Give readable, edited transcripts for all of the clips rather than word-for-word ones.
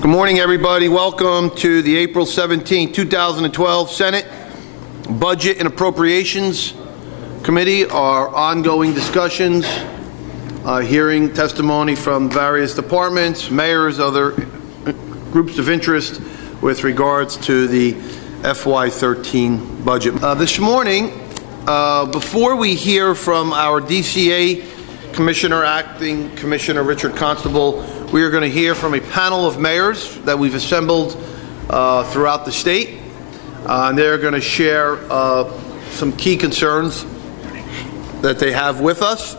Good morning, everybody. Welcome to the April 17, 2012 Senate Budget and Appropriations Committee. Our ongoing discussions, hearing testimony from various departments, mayors, other groups of interest with regards to the FY13 budget. This morning, before we hear from our DCA Commissioner, Acting Commissioner Richard Constable, we are going to hear from a panel of mayors that we've assembled throughout the state. And they're going to share some key concerns that they have with us.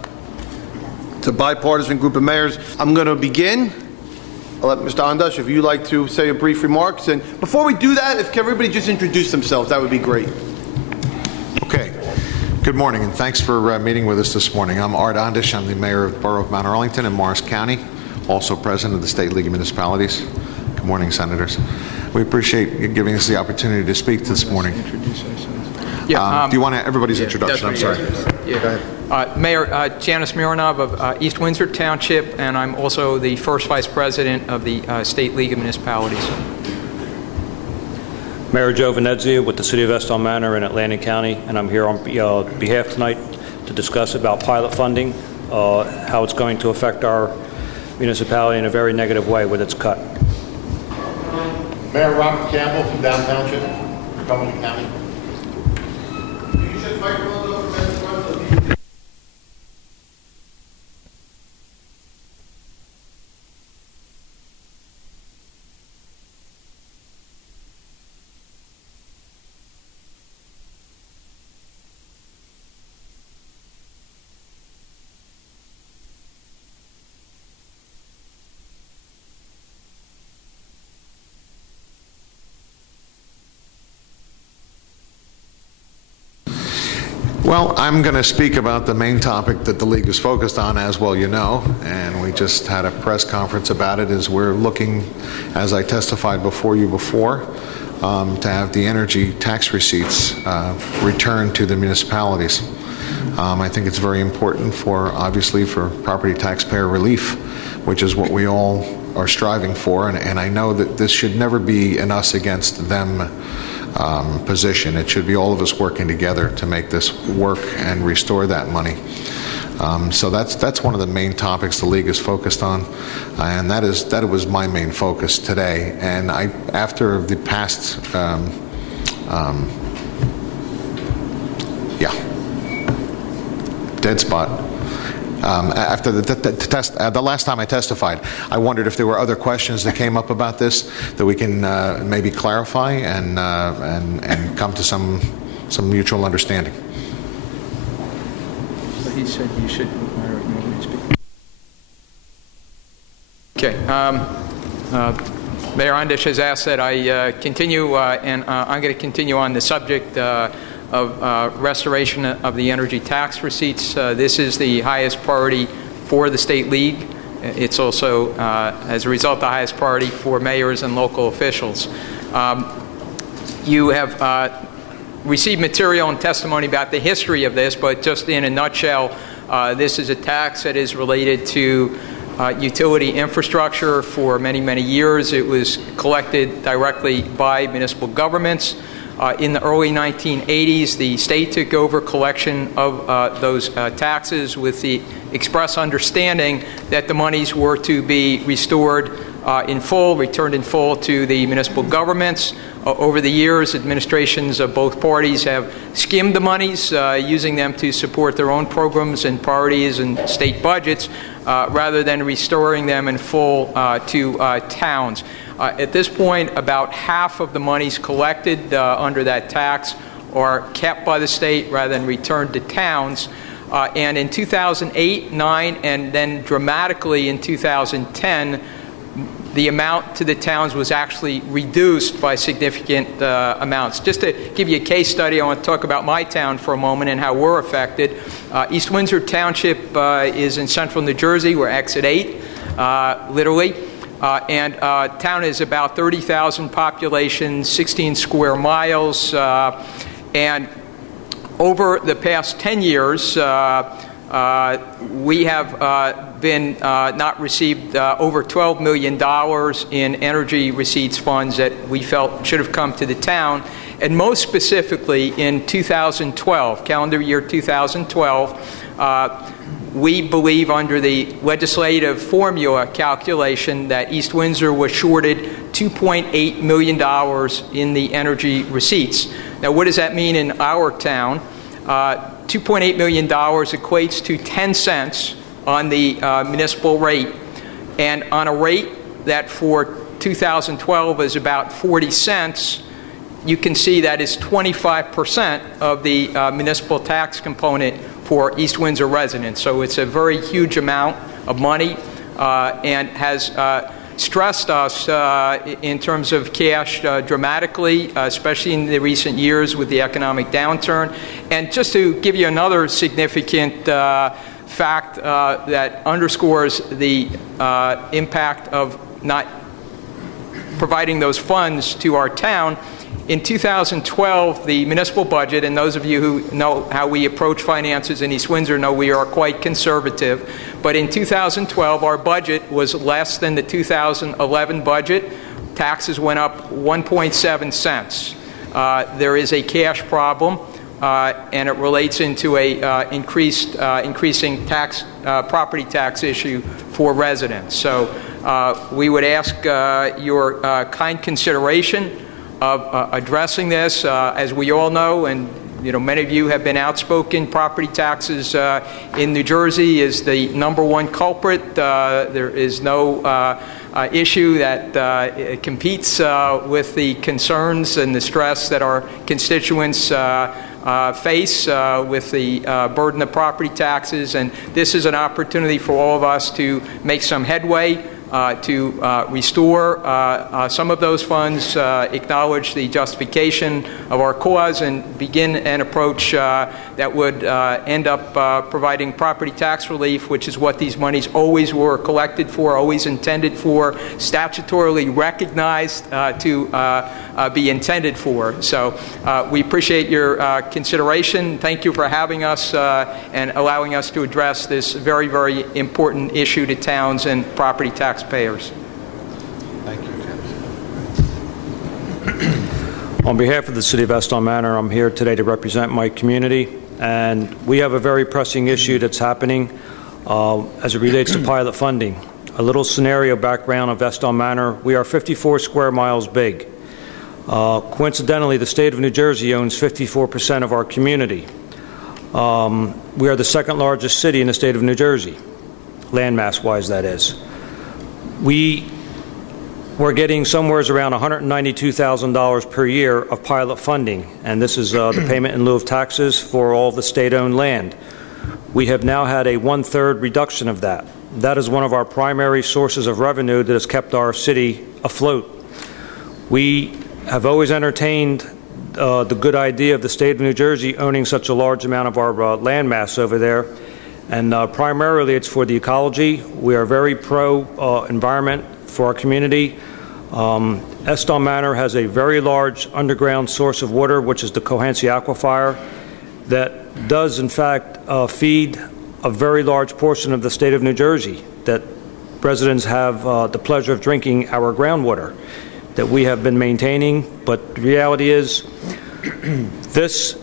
It's a bipartisan group of mayors. I'm going to begin. I'll let Mr. Andash, if you'd like to say a brief remarks. And before we do that, if everybody just introduce themselves, that would be great. Okay. Good morning, and thanks for meeting with us this morning. I'm Art Andash. I'm the mayor of the Borough of Mount Arlington in Morris County, also president of the State League of Municipalities. Good morning, Senators. We appreciate you giving us the opportunity to speak this morning. Introduce ourselves. Yeah, do you want everybody's introduction? I'm sorry. Yeah. Go ahead. Mayor Janice Mironov of East Windsor Township, and I'm also the first vice president of the State League of Municipalities. Mayor Joe Venezia with the City of Estill Manor in Atlantic County, and I'm here on behalf tonight to discuss about pilot funding, how it's going to affect our municipality in a very negative way with its cut. Mayor Robert Campbell from Down Township, Cumberland County. You should microphone over to Well, I'm going to speak about the main topic that the League is focused on, as well you know, and we just had a press conference about it, is we're looking, as I testified before you before, to have the energy tax receipts returned to the municipalities. I think it's very important obviously for property taxpayer relief, which is what we all are striving for, and I know that this should never be an us against them position. It should be all of us working together to make this work and restore that money. So that's one of the main topics the League is focused on, and that was my main focus today. And after the past, dead spot. After the last time I testified, I wondered if there were other questions that came up about this that we can maybe clarify and come to some mutual understanding. So he said you should. Okay. Mayor Andash has asked that I continue, and I'm going to continue on the subject of restoration of the energy tax receipts. This is the highest priority for the State League. It's also, as a result, the highest priority for mayors and local officials. You have received material and testimony about the history of this, but just in a nutshell, this is a tax that is related to utility infrastructure. For many, many years, it was collected directly by municipal governments. In the early 1980s, the state took over collection of those taxes with the express understanding that the monies were to be restored in full, returned in full to the municipal governments. Over the years, administrations of both parties have skimmed the monies, using them to support their own programs and priorities and state budgets, rather than restoring them in full to towns. At this point, about half of the monies collected under that tax are kept by the state rather than returned to towns. And in 2008, 9, and then dramatically in 2010, the amount to the towns was actually reduced by significant amounts. Just to give you a case study, I want to talk about my town for a moment and how we're affected. East Windsor Township is in central New Jersey. We're exit 8, literally. And town is about 30,000 population, 16 square miles. And over the past 10 years, we have been not received over $12 million in energy receipts funds that we felt should have come to the town. And most specifically in 2012, calendar year 2012, we believe under the legislative formula calculation that East Windsor was shorted $2.8 million in the energy receipts. Now, what does that mean in our town? $2.8 million equates to 10 cents on the municipal rate, and on a rate that for 2012 is about 40 cents, you can see that is 25% of the municipal tax component for East Windsor residents. So it's a very huge amount of money and has stressed us in terms of cash dramatically, especially in the recent years with the economic downturn. And just to give you another significant fact that underscores the impact of not providing those funds to our town, in 2012, the municipal budget, and those of you who know how we approach finances in East Windsor know we are quite conservative, but in 2012, our budget was less than the 2011 budget. Taxes went up 1.7 cents. There is a cash problem, and it relates into a increasing tax, property tax issue for residents. So we would ask your kind consideration of addressing this. As we all know, and many of you have been outspoken, property taxes in New Jersey is the #1 culprit. There is no issue that competes with the concerns and the stress that our constituents face with the burden of property taxes. And this is an opportunity for all of us to make some headway to restore some of those funds, acknowledge the justification of our cause, and begin an approach that would end up providing property tax relief, which is what these monies always were collected for, always intended for, statutorily recognized to be intended for. So we appreciate your consideration. Thank you for having us and allowing us to address this very, very important issue to towns and property taxpayers. Thank you, Tim. On behalf of the City of Eston Manor, I'm here today to represent my community, and we have a very pressing issue that's happening as it relates to pilot funding. A little scenario background of Eston Manor: we are 54 square miles big. Coincidentally, the state of New Jersey owns 54% of our community. We are the second largest city in the state of New Jersey, landmass-wise, that is. We're getting somewhere around $192,000 per year of pilot funding, and this is the payment in lieu of taxes for all the state-owned land. We have now had a 1/3 reduction of that. That is one of our primary sources of revenue that has kept our city afloat. We have always entertained the good idea of the state of New Jersey owning such a large amount of our land mass over there, and primarily it's for the ecology. We are very pro-environment for our community. Eston Manor has a very large underground source of water, which is the Cohansey Aquifer, that does in fact feed a very large portion of the state of New Jersey, that residents have the pleasure of drinking our groundwater that we have been maintaining. But the reality is, this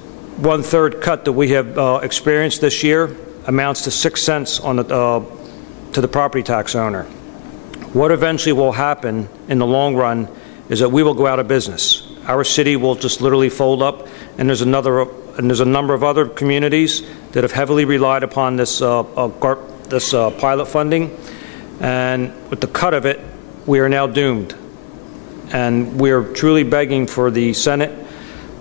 1/3 cut that we have experienced this year amounts to 6 cents on to the property tax owner. What eventually will happen in the long run is that we will go out of business. Our city will just literally fold up, and there's a number of other communities that have heavily relied upon this pilot funding, and with the cut of it, we are now doomed. And we are truly begging for the Senate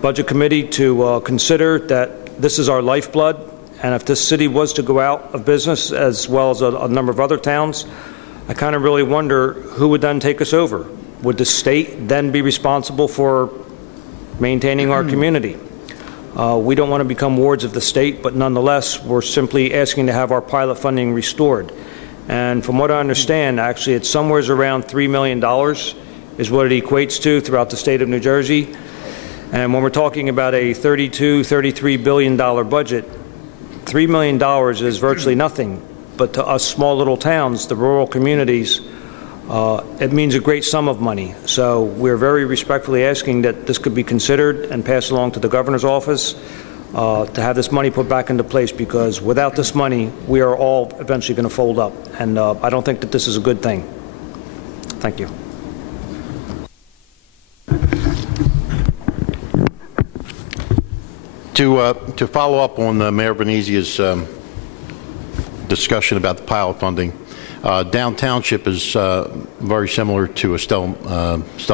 Budget Committee to consider that this is our lifeblood, and if this city was to go out of business, as well as a number of other towns, I kind of really wonder who would then take us over. Would the state then be responsible for maintaining our community? We don't want to become wards of the state, but nonetheless, we're simply asking to have our pilot funding restored. And from what I understand, actually, it's somewhere around $3 million is what it equates to throughout the state of New Jersey. And when we're talking about a $32, $33 billion budget, $3 million is virtually nothing, but to us small little towns, the rural communities, it means a great sum of money. So we're very respectfully asking that this could be considered and passed along to the governor's office to have this money put back into place, because without this money, we are all eventually going to fold up. And I don't think that this is a good thing. Thank you. To follow up on Mayor Venezia's discussion about the pilot funding, Down Township is very similar to Estelle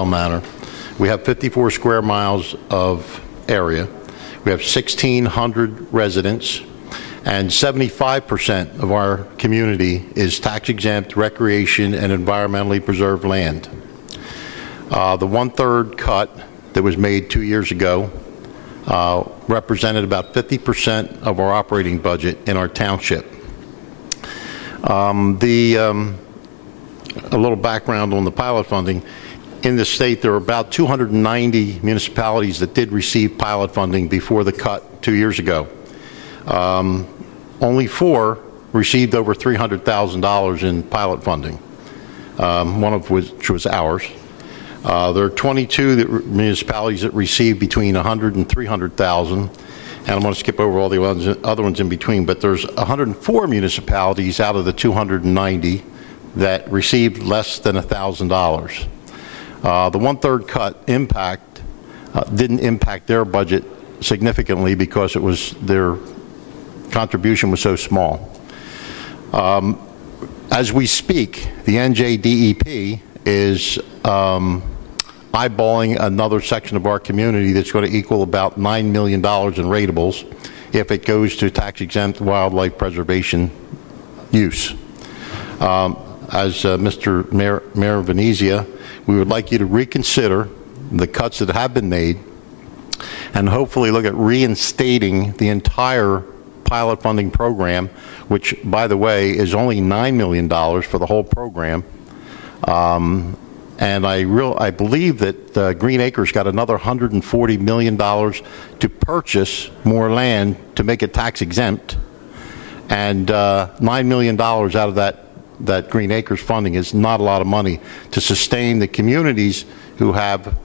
Manor. We have 54 square miles of area. We have 1,600 residents, and 75% of our community is tax-exempt recreation and environmentally preserved land. The one-third cut that was made 2 years ago represented about 50% of our operating budget in our township. A little background on the pilot funding. In the state, there are about 290 municipalities that did receive pilot funding before the cut 2 years ago. Only 4 received over $300,000 in pilot funding, one of which was ours. There are 22 municipalities that received between $100,000 and $300,000, and I'm going to skip over all the other ones in between, but there's 104 municipalities out of the 290 that received less than $1,000. The one-third cut didn't impact their budget significantly because their contribution was so small. As we speak, the NJDEP is eyeballing another section of our community that's going to equal about $9 million in rateables if it goes to tax-exempt wildlife preservation use. As Mr. Mayor Venezia, we would like you to reconsider the cuts that have been made and hopefully look at reinstating the entire pilot funding program, which, by the way, is only $9 million for the whole program. And I believe that Green Acres got another $140 million to purchase more land to make it tax exempt, and $9 million out of that Green Acres funding is not a lot of money to sustain the communities who have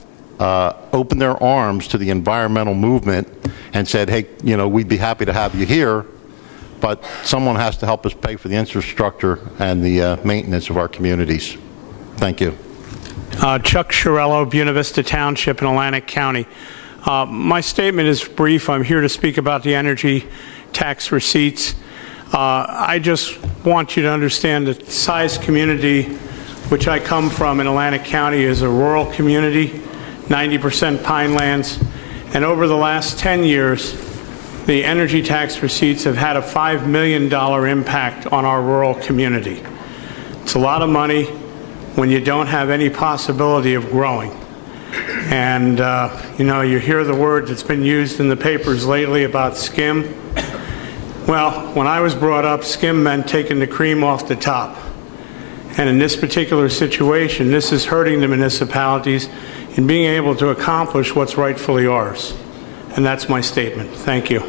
opened their arms to the environmental movement and said, hey, we'd be happy to have you here, but someone has to help us pay for the infrastructure and the maintenance of our communities. Thank you. Chuck Chiarello, Buena Vista Township in Atlantic County. My statement is brief. I'm here to speak about the energy tax receipts. I just want you to understand the size community which I come from in Atlantic County is a rural community, 90% pinelands, and over the last 10 years, the energy tax receipts have had a $5 million impact on our rural community. It's a lot of money when you don't have any possibility of growing. And, you hear the word that's been used in the papers lately about skim. Well, when I was brought up, skim meant taking the cream off the top. And in this particular situation, this is hurting the municipalities in being able to accomplish what's rightfully ours. And that's my statement. Thank you.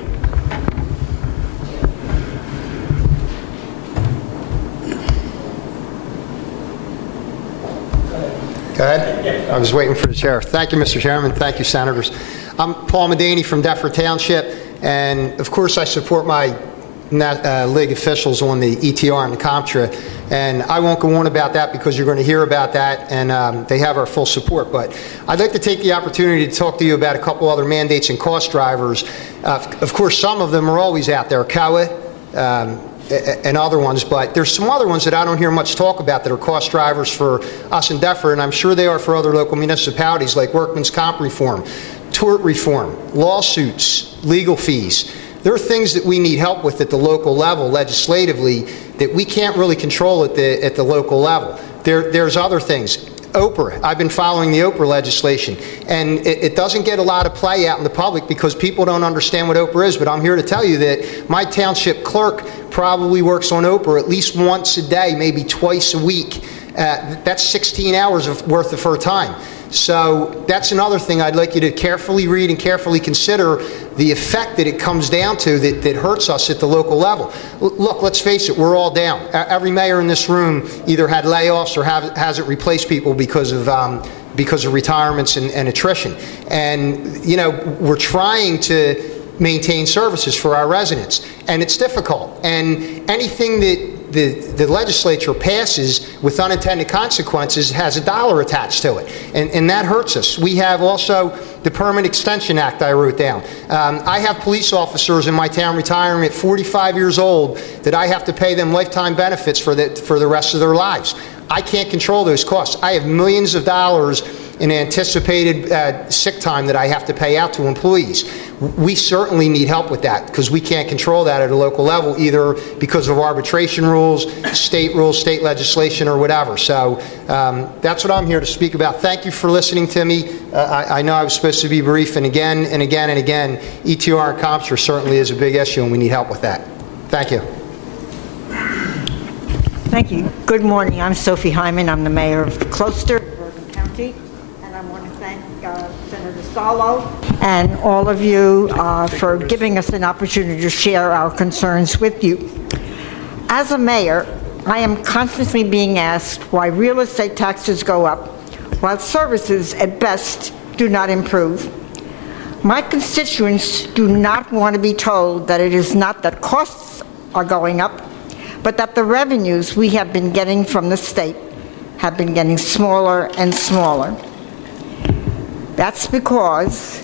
Go ahead. I was waiting for the chair. Thank you, Mr. Chairman. Thank you, Senators. I'm Paul Medani from Deptford Township, and of course I support my league officials on the ETR and the CompTRA, and I won't go on about that because you're going to hear about that, and they have our full support. But I'd like to take the opportunity to talk to you about a couple other mandates and cost drivers. Of course, some of them are always out there, COA, and other ones, but there's some other ones that I don't hear much talk about that are cost drivers for us in Deptford, and I'm sure they are for other local municipalities, like workman's comp reform, tort reform, lawsuits, legal fees. There are things that we need help with at the local level legislatively that we can't really control at the local level. There's other things. Oprah. I've been following the Oprah legislation, and it doesn't get a lot of play out in the public because people don't understand what Oprah is, but I'm here to tell you that my township clerk probably works on Oprah at least once a day, maybe twice a week, That's 16 hours worth of her time. So that's another thing I'd like you to carefully read and carefully consider the effect that it comes down to that hurts us at the local level. Look, let's face it, we're all down. Every mayor in this room either had layoffs or hasn't replaced people because of retirements and attrition. And, you know, we're trying to maintain services for our residents, and it's difficult. And anything that the legislature passes with unintended consequences has a dollar attached to it, and that hurts us. We have also the Permanent Extension Act I wrote down. I have police officers in my town retiring at 45 years old that I have to pay them lifetime benefits for the rest of their lives. I can't control those costs. I have millions of dollars in anticipated sick time that I have to pay out to employees. We certainly need help with that because we can't control that at a local level, either because of arbitration rules, state legislation, or whatever. So that's what I'm here to speak about. Thank you for listening to me. I know I was supposed to be brief, and again and again and again, ETR and CompStore certainly is a big issue, and we need help with that. Thank you. Thank you. Good morning. I'm Sophie Hyman. I'm the mayor of Gloucester, Bergen County, and I want to thank Senator Salo and all of you for giving us an opportunity to share our concerns with you. As a mayor, I am constantly being asked why real estate taxes go up while services at best do not improve. My constituents do not want to be told that it is not that costs are going up, but that the revenues we have been getting from the state have been getting smaller and smaller. That's because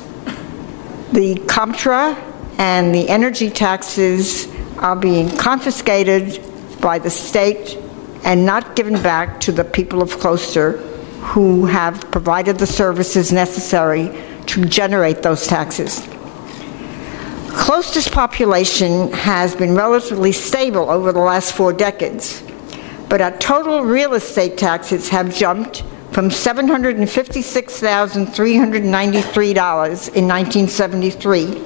the CompTRA and the energy taxes are being confiscated by the state and not given back to the people of Gloucester who have provided the services necessary to generate those taxes. Gloucester's population has been relatively stable over the last 4 decades, but our total real estate taxes have jumped from $756,393 in 1973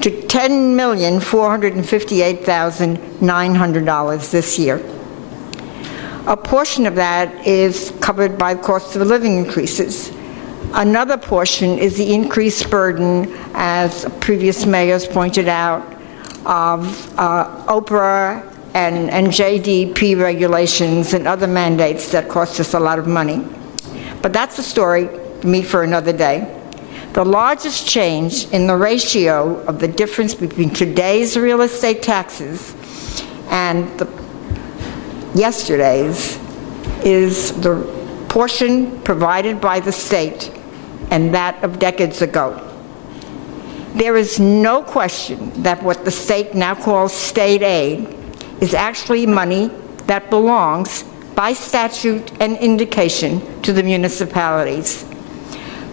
to $10,458,900 this year. A portion of that is covered by cost of living increases. Another portion is the increased burden, as previous mayors pointed out, of OPRA and JDP regulations and other mandates that cost us a lot of money. But that's a story for another day. The largest change in the ratio of the difference between today's real estate taxes and yesterday's is the portion provided by the state and that of decades ago. There is no question that what the state now calls state aid is actually money that belongs by statute and indication to the municipalities.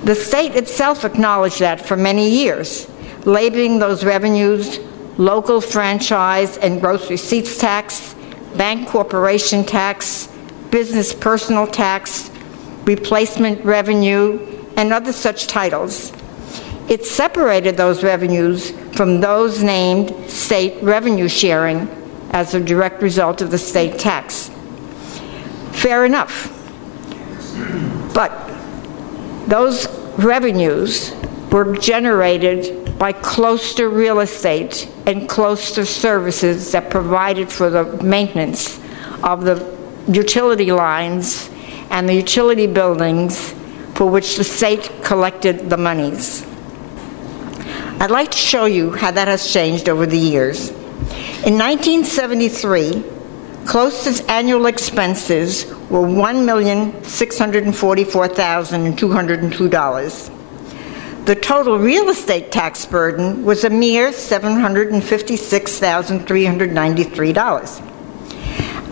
The state itself acknowledged that for many years, labeling those revenues local franchise and gross receipts tax, bank corporation tax, business personal tax, replacement revenue, and other such titles. It separated those revenues from those named state revenue sharing as a direct result of the state tax. Fair enough. But those revenues were generated by Gloucester real estate and Gloucester services that provided for the maintenance of the utility lines and the utility buildings for which the state collected the monies. I'd like to show you how that has changed over the years. In 1973, Gloucester's annual expenses were $1,644,202. The total real estate tax burden was a mere $756,393.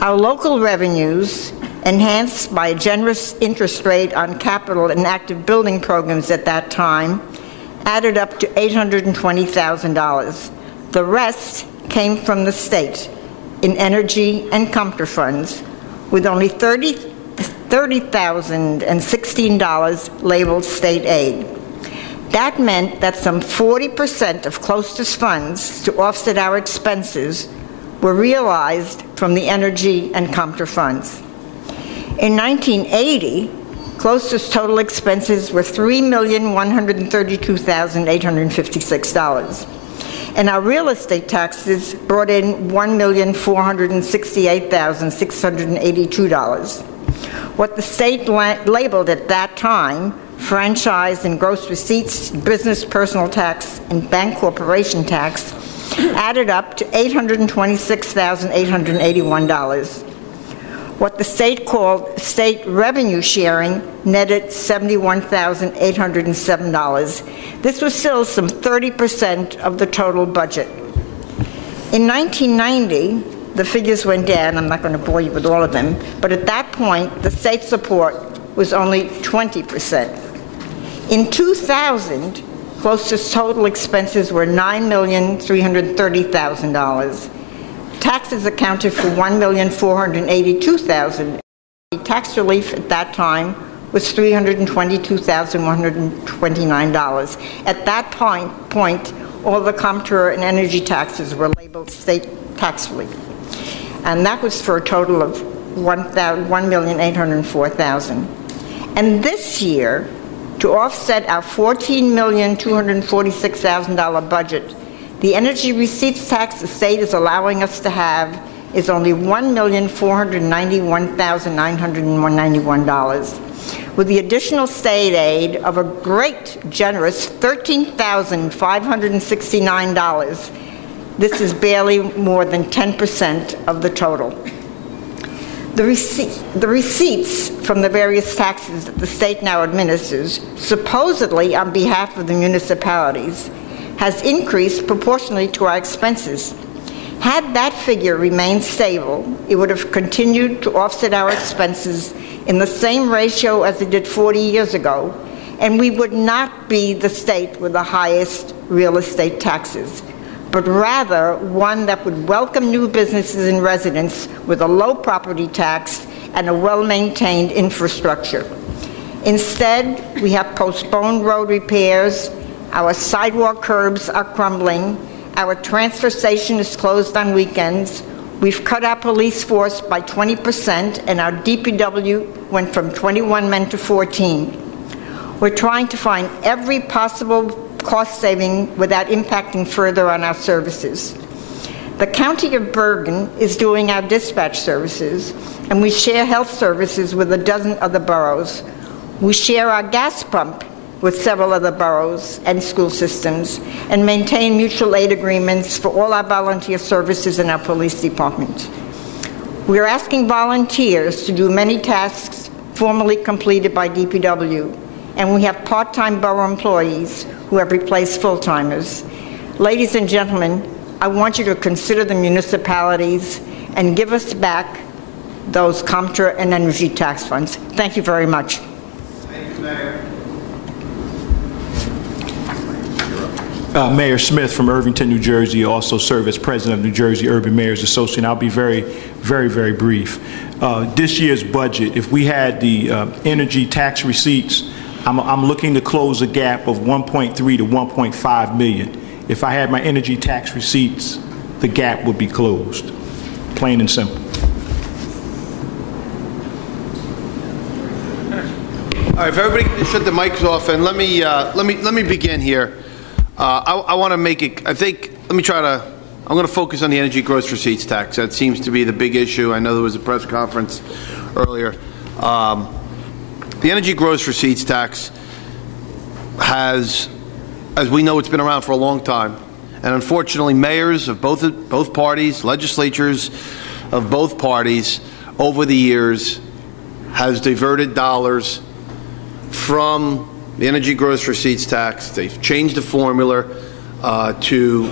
Our local revenues, enhanced by a generous interest rate on capital and active building programs at that time, added up to $820,000. The rest came from the state in energy and CompTRA funds, with only $30,016 labeled state aid. That meant that some 40% of Gloucester's funds to offset our expenses were realized from the energy and CompTRA funds. In 1980, closest total expenses were $3,132,856. And our real estate taxes brought in $1,468,682. What the state labeled at that time franchise and gross receipts, business personal tax, and bank corporation tax added up to $826,881. What the state called state revenue sharing netted $71,807. This was still some 30% of the total budget. In 1990, the figures went down. I'm not going to bore you with all of them, but at that point, the state support was only 20%. In 2000, closest total expenses were $9,330,000. Taxes accounted for $1,482,000. Tax relief at that time was $322,129. At that point, all the Comptroller and energy taxes were labeled state tax relief. And that was for a total of $1,804,000. And this year, to offset our $14,246,000 budget, the energy receipts tax the state is allowing us to have is only $1,491,991. With the additional state aid of a great, generous $13,569, this is barely more than 10% of the total. The receipts from the various taxes that the state now administers, supposedly on behalf of the municipalities, has increased proportionally to our expenses. Had that figure remained stable, it would have continued to offset our expenses in the same ratio as it did 40 years ago, and we would not be the state with the highest real estate taxes, but rather one that would welcome new businesses and residents with a low property tax and a well-maintained infrastructure. Instead, we have postponed road repairs, our sidewalk curbs are crumbling, our transfer station is closed on weekends, we've cut our police force by 20%, and our DPW went from 21 men to 14. We're trying to find every possible cost saving without impacting further on our services. The County of Bergen is doing our dispatch services, and we share health services with a dozen other boroughs. We share our gas pump with several other boroughs and school systems, and maintain mutual aid agreements for all our volunteer services in our police department. We're asking volunteers to do many tasks formerly completed by DPW, and we have part-time borough employees who have replaced full-timers. Ladies and gentlemen, I want you to consider the municipalities and give us back those Comptroller and energy tax funds. Thank you very much. Thank you, Mayor. Mayor Smith from Irvington, New Jersey, also serve as president of New Jersey Urban Mayors Association. I'll be very, very, very brief. This year's budget, if we had the energy tax receipts, I'm looking to close a gap of 1.3 to 1.5 million. If I had my energy tax receipts, the gap would be closed, plain and simple. All right, if everybody can shut the mics off, and let me begin here. I want to make it. I'm going to focus on the energy gross receipts tax. That seems to be the big issue. I know there was a press conference earlier. The energy gross receipts tax has, as we know, it's been around for a long time, and unfortunately, mayors of both parties, legislatures of both parties, over the years, has diverted dollars from the energy gross receipts tax. They've changed the formula to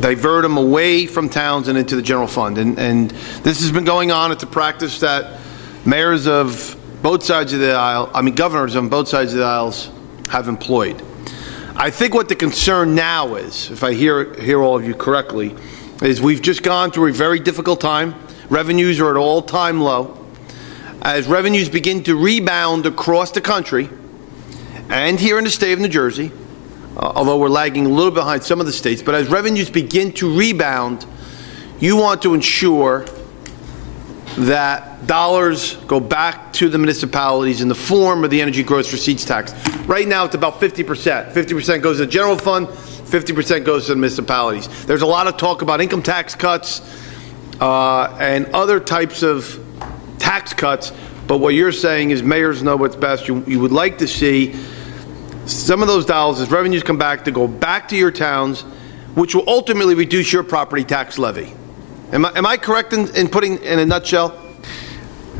divert them away from towns and into the general fund. And this has been going on. It's a practice that mayors of both sides of the aisle, governors on both sides of the aisles have employed. I think what the concern now is, if I hear all of you correctly, is we've just gone through a very difficult time. Revenues are at all-time low. As revenues begin to rebound across the country, and here in the state of New Jersey, although we're lagging a little behind some of the states, but as revenues begin to rebound, you want to ensure that dollars go back to the municipalities in the form of the energy gross receipts tax. Right now, it's about 50%. 50% goes to the general fund, 50% goes to the municipalities. There's a lot of talk about income tax cuts and other types of tax cuts, but what you're saying is mayors know what's best. You would like to see some of those dollars, as revenues come back, to go back to your towns, which will ultimately reduce your property tax levy. Am I correct in putting in a nutshell?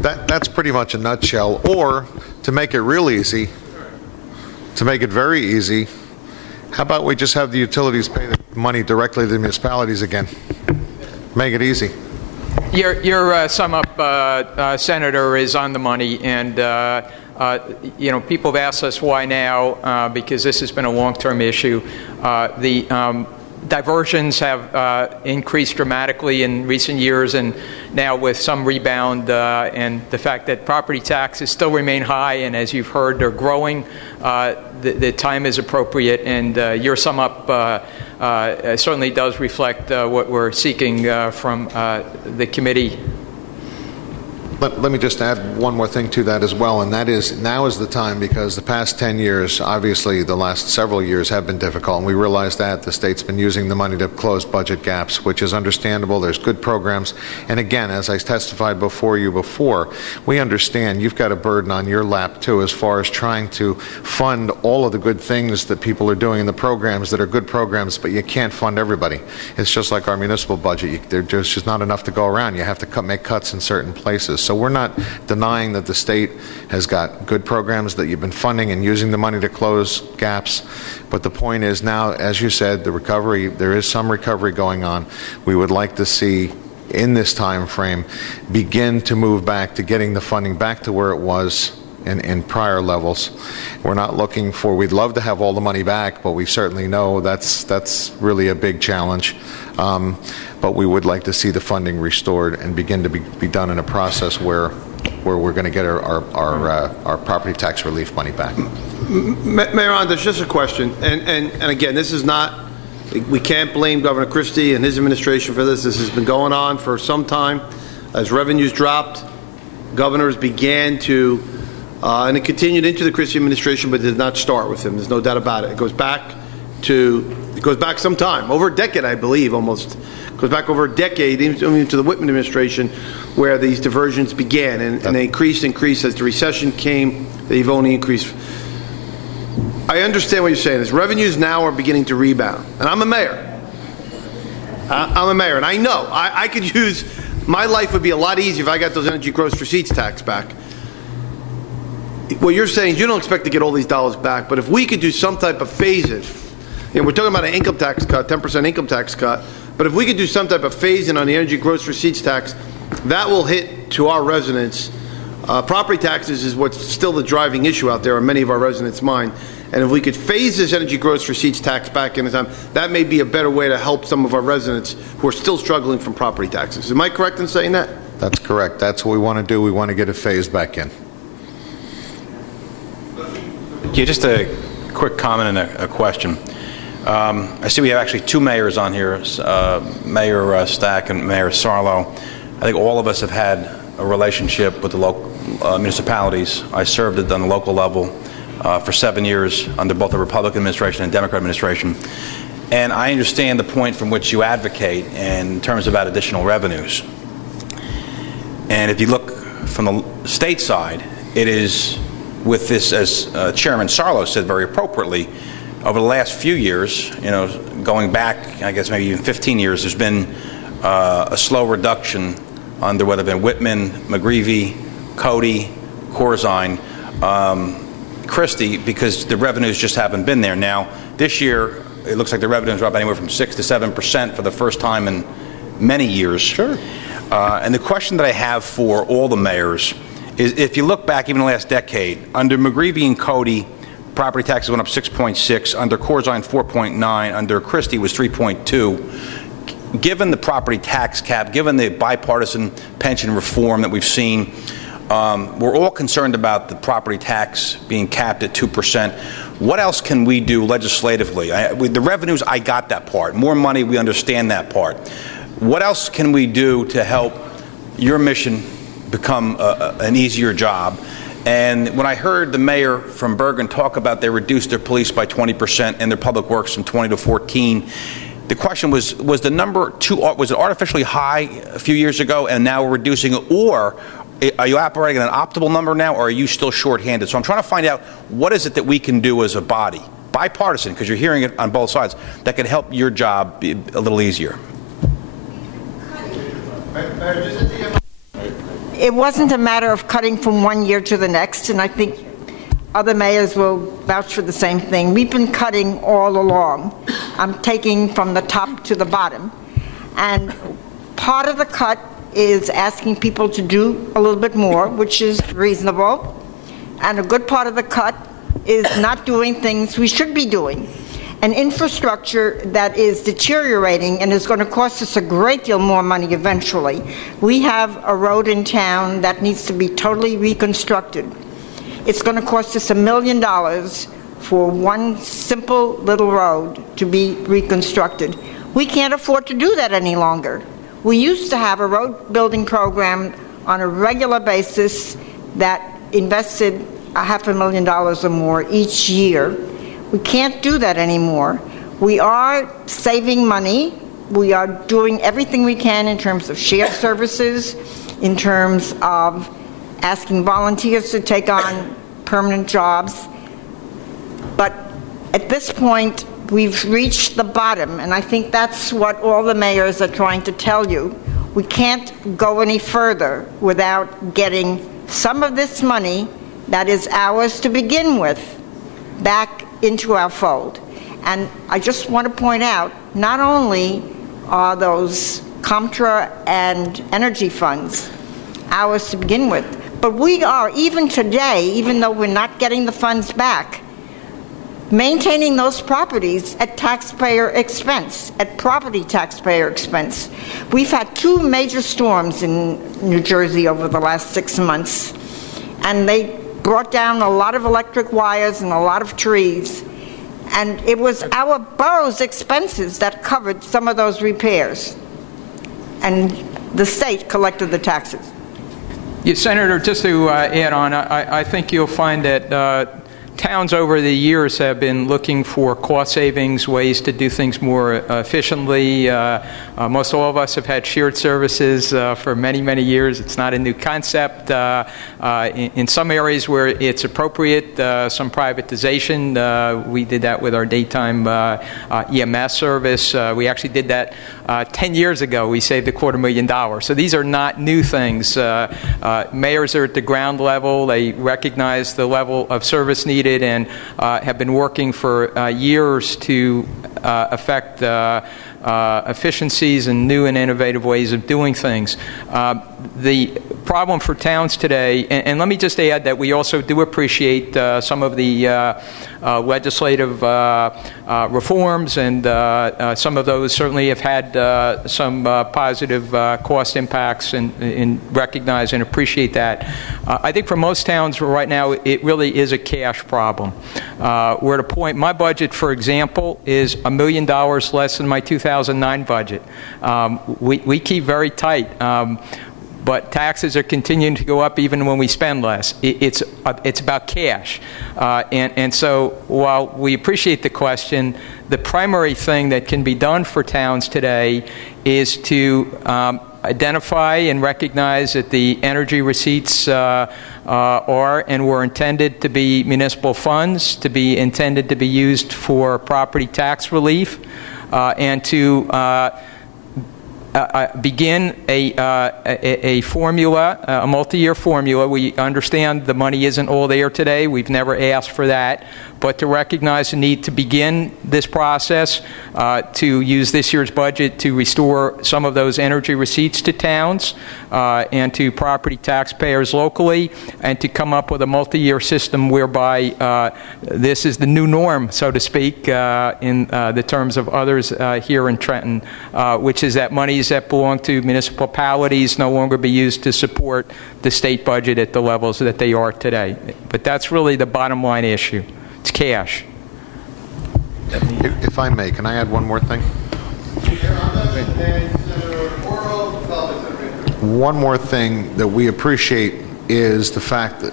That's pretty much a nutshell. Or, to make it real easy, to make it very easy, how about we just have the utilities pay the money directly to the municipalities again? Make it easy. Your sum up, Senator, is on the money, and you know, people have asked us why now, because this has been a long-term issue. The diversions have increased dramatically in recent years, and now with some rebound, and the fact that property taxes still remain high, and as you've heard, they're growing, the time is appropriate, and your sum up certainly does reflect what we're seeking from the committee. Let me just add one more thing to that as well, and that is now is the time, because the past 10 years, obviously the last several years have been difficult, and we realize that the state's been using the money to close budget gaps, which is understandable. There's good programs, and again, as I testified before you before, we understand you've got a burden on your lap too, as far as trying to fund all of the good things that people are doing in the programs that are good programs, but you can't fund everybody. It's just like our municipal budget. There's just not enough to go around. You have to make cuts in certain places. So we're not denying that the state has got good programs that you've been funding and using the money to close gaps. But the point is now, as you said, the recovery, there is some recovery going on. We would like to see in this time frame begin to move back to getting the funding back to where it was in prior levels. We're not looking for, we'd love to have all the money back, but we certainly know that's really a big challenge. But we would like to see the funding restored and begin to be done in a process where we're going to get our property tax relief money back. Mayor Ron, there's just a question, and again, this is not, we can't blame Governor Christie and his administration for this. This has been going on for some time. As revenues dropped, governors began to, and it continued into the Christie administration, but did not start with him. There's no doubt about it. It goes back some time, over a decade, I believe, almost. It goes back over a decade, even to the Whitman administration, where these diversions began, and they increased as the recession came. They've only increased. I understand what you're saying. Is revenues now are beginning to rebound, and I'm a mayor. I'm a mayor, and I know I could use. My life would be a lot easier if I got those energy gross receipts tax back. What you're saying is you don't expect to get all these dollars back, but if we could do some type of phase-in, we're talking about an income tax cut, 10% income tax cut, but if we could do some type of phase-in on the energy gross receipts tax, that will hit to our residents. Property taxes is what's still the driving issue out there on many of our residents' mind. And if we could phase this energy gross receipts tax back in the time, that may be a better way to help some of our residents who are still struggling from property taxes. Am I correct in saying that? That's correct. That's what we want to do. We want to get it phased back in. Yeah, just a quick comment and a question. I see we have actually two mayors on here, Mayor Stack and Mayor Sarlo. I think all of us have had a relationship with the local municipalities. I served on the local level for 7 years under both the Republican administration and Democrat administration. And I understand the point from which you advocate in terms about additional revenues. And if you look from the state side, it is with this, as Chairman Sarlo said very appropriately, over the last few years, going back, I guess maybe even 15 years, there's been a slow reduction under whether it's been Whitman, McGreevey, Cody, Corzine, Christie, because the revenues just haven't been there. Now, this year, it looks like the revenues are up anywhere from 6 to 7% for the first time in many years. Sure. And the question that I have for all the mayors is, if you look back even the last decade, under McGreevey and Cody, property taxes went up 6.6, under Corzine 4.9, under Christie was 3.2. Given the property tax cap, given the bipartisan pension reform that we've seen, we're all concerned about the property tax being capped at 2%. What else can we do legislatively? With the revenues, I got that part. More money, we understand that part. What else can we do to help your mission become an easier job. And when I heard the mayor from Bergen talk about they reduced their police by 20% and their public works from 20 to 14, the question was the number was it artificially high a few years ago and now we're reducing it, or are you operating at an optimal number now, or are you still short-handed? So I'm trying to find out what is it that we can do as a body, bipartisan, because you're hearing it on both sides, that can help your job be a little easier. It wasn't a matter of cutting from one year to the next, and I think other mayors will vouch for the same thing. We've been cutting all along. I'm taking from the top to the bottom. And part of the cut is asking people to do a little bit more, which is reasonable. And a good part of the cut is not doing things we should be doing. An infrastructure that is deteriorating and is going to cost us a great deal more money eventually. We have a road in town that needs to be totally reconstructed. It's going to cost us $1 million for one simple little road to be reconstructed. We can't afford to do that any longer. We used to have a road building program on a regular basis that invested $500,000 or more each year. We can't do that anymore. We are saving money. We are doing everything we can in terms of shared services, in terms of asking volunteers to take on permanent jobs. But at this point, we've reached the bottom, and I think that's what all the mayors are trying to tell you. We can't go any further without getting some of this money that is ours to begin with back into our fold. And I just want to point out, not only are those Comptra and energy funds ours to begin with, but we are, even today, even though we're not getting the funds back, maintaining those properties at taxpayer expense, at property taxpayer expense. We've had 2 major storms in New Jersey over the last 6 months, and they brought down a lot of electric wires and a lot of trees, and it was our borough's expenses that covered some of those repairs, and the state collected the taxes. Yeah, Senator, just to add on, I think you'll find that towns over the years have been looking for cost savings, ways to do things more efficiently. Most all of us have had shared services for many, many years. It's not a new concept. In some areas where it's appropriate, some privatization. We did that with our daytime EMS service. We actually did that 10 years ago. We saved $250,000. So these are not new things. Mayors are at the ground level. They recognize the level of service needed and have been working for years to affect efficiencies and new and innovative ways of doing things. The problem for towns today, and let me just add that we also do appreciate some of the legislative reforms, and some of those certainly have had some positive cost impacts, and recognize and appreciate that. I think for most towns right now, it really is a cash problem. We're at a point, my budget, for example, is $1 million less than my 2009 budget. We keep very tight. But taxes are continuing to go up even when we spend less. It's about cash. And so while we appreciate the question, the primary thing that can be done for towns today is to identify and recognize that the energy receipts are and were intended to be municipal funds, to be intended to be used for property tax relief, and to begin a formula, a multi-year formula. We understand the money isn't all there today. We've never asked for that. But to recognize the need to begin this process, to use this year's budget to restore some of those energy receipts to towns and to property taxpayers locally, and to come up with a multi-year system whereby this is the new norm, so to speak, in the terms of others here in Trenton, which is that monies that belong to municipalities no longer be used to support the state budget at the levels that they are today. But that's really the bottom line issue. It's cash. If I may, can I add one more thing? one more thing that we appreciate is the fact that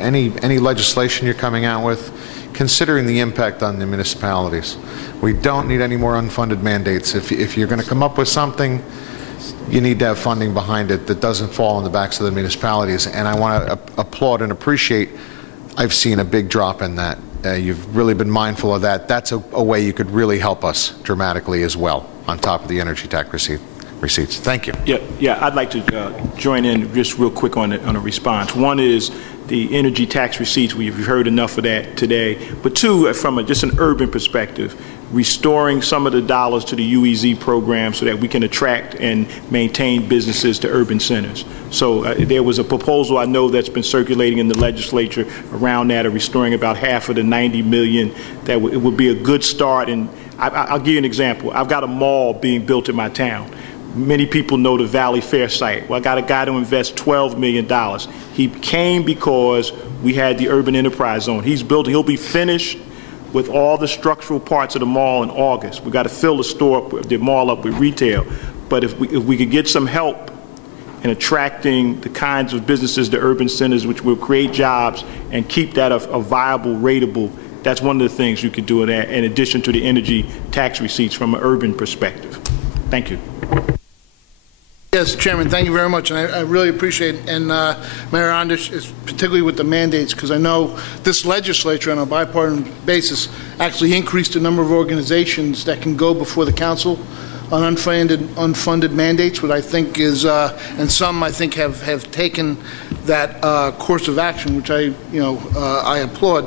any legislation you're coming out with, considering the impact on the municipalities. We don't need any more unfunded mandates. If you're going to come up with something, you need to have funding behind it that doesn't fall on the backs of the municipalities. And I want to applaud and appreciate, I've seen a big drop in that. You've really been mindful of that. That's a way you could really help us dramatically as well, on top of the energy tax receipts. Thank you. Yeah, I'd like to join in just real quick on a response. One is the energy tax receipts. We've heard enough of that today. But two, from just an urban perspective, restoring some of the dollars to the UEZ program so that we can attract and maintain businesses to urban centers. So there was a proposal I know that's been circulating in the legislature around that, of restoring about half of the $90 million. That it would be a good start. And I'll give you an example. I've got a mall being built in my town. Many people know the Valley Fair site. Well, I got a guy to invest $12 million. He came because we had the urban enterprise zone. He'll be finished with all the structural parts of the mall in August. We got to fill the mall up with retail. But if we could get some help in attracting the kinds of businesses to urban centers, which will create jobs and keep that a viable, rateable, that's one of the things you could do in addition to the energy tax receipts from an urban perspective. Thank you. Yes, Chairman, thank you very much, and I really appreciate it. And Mayor Ondish, is particularly with the mandates, because I know this legislature on a bipartisan basis actually increased the number of organizations that can go before the council on unfunded mandates, which I think is, and some I think have taken that course of action, which I applaud.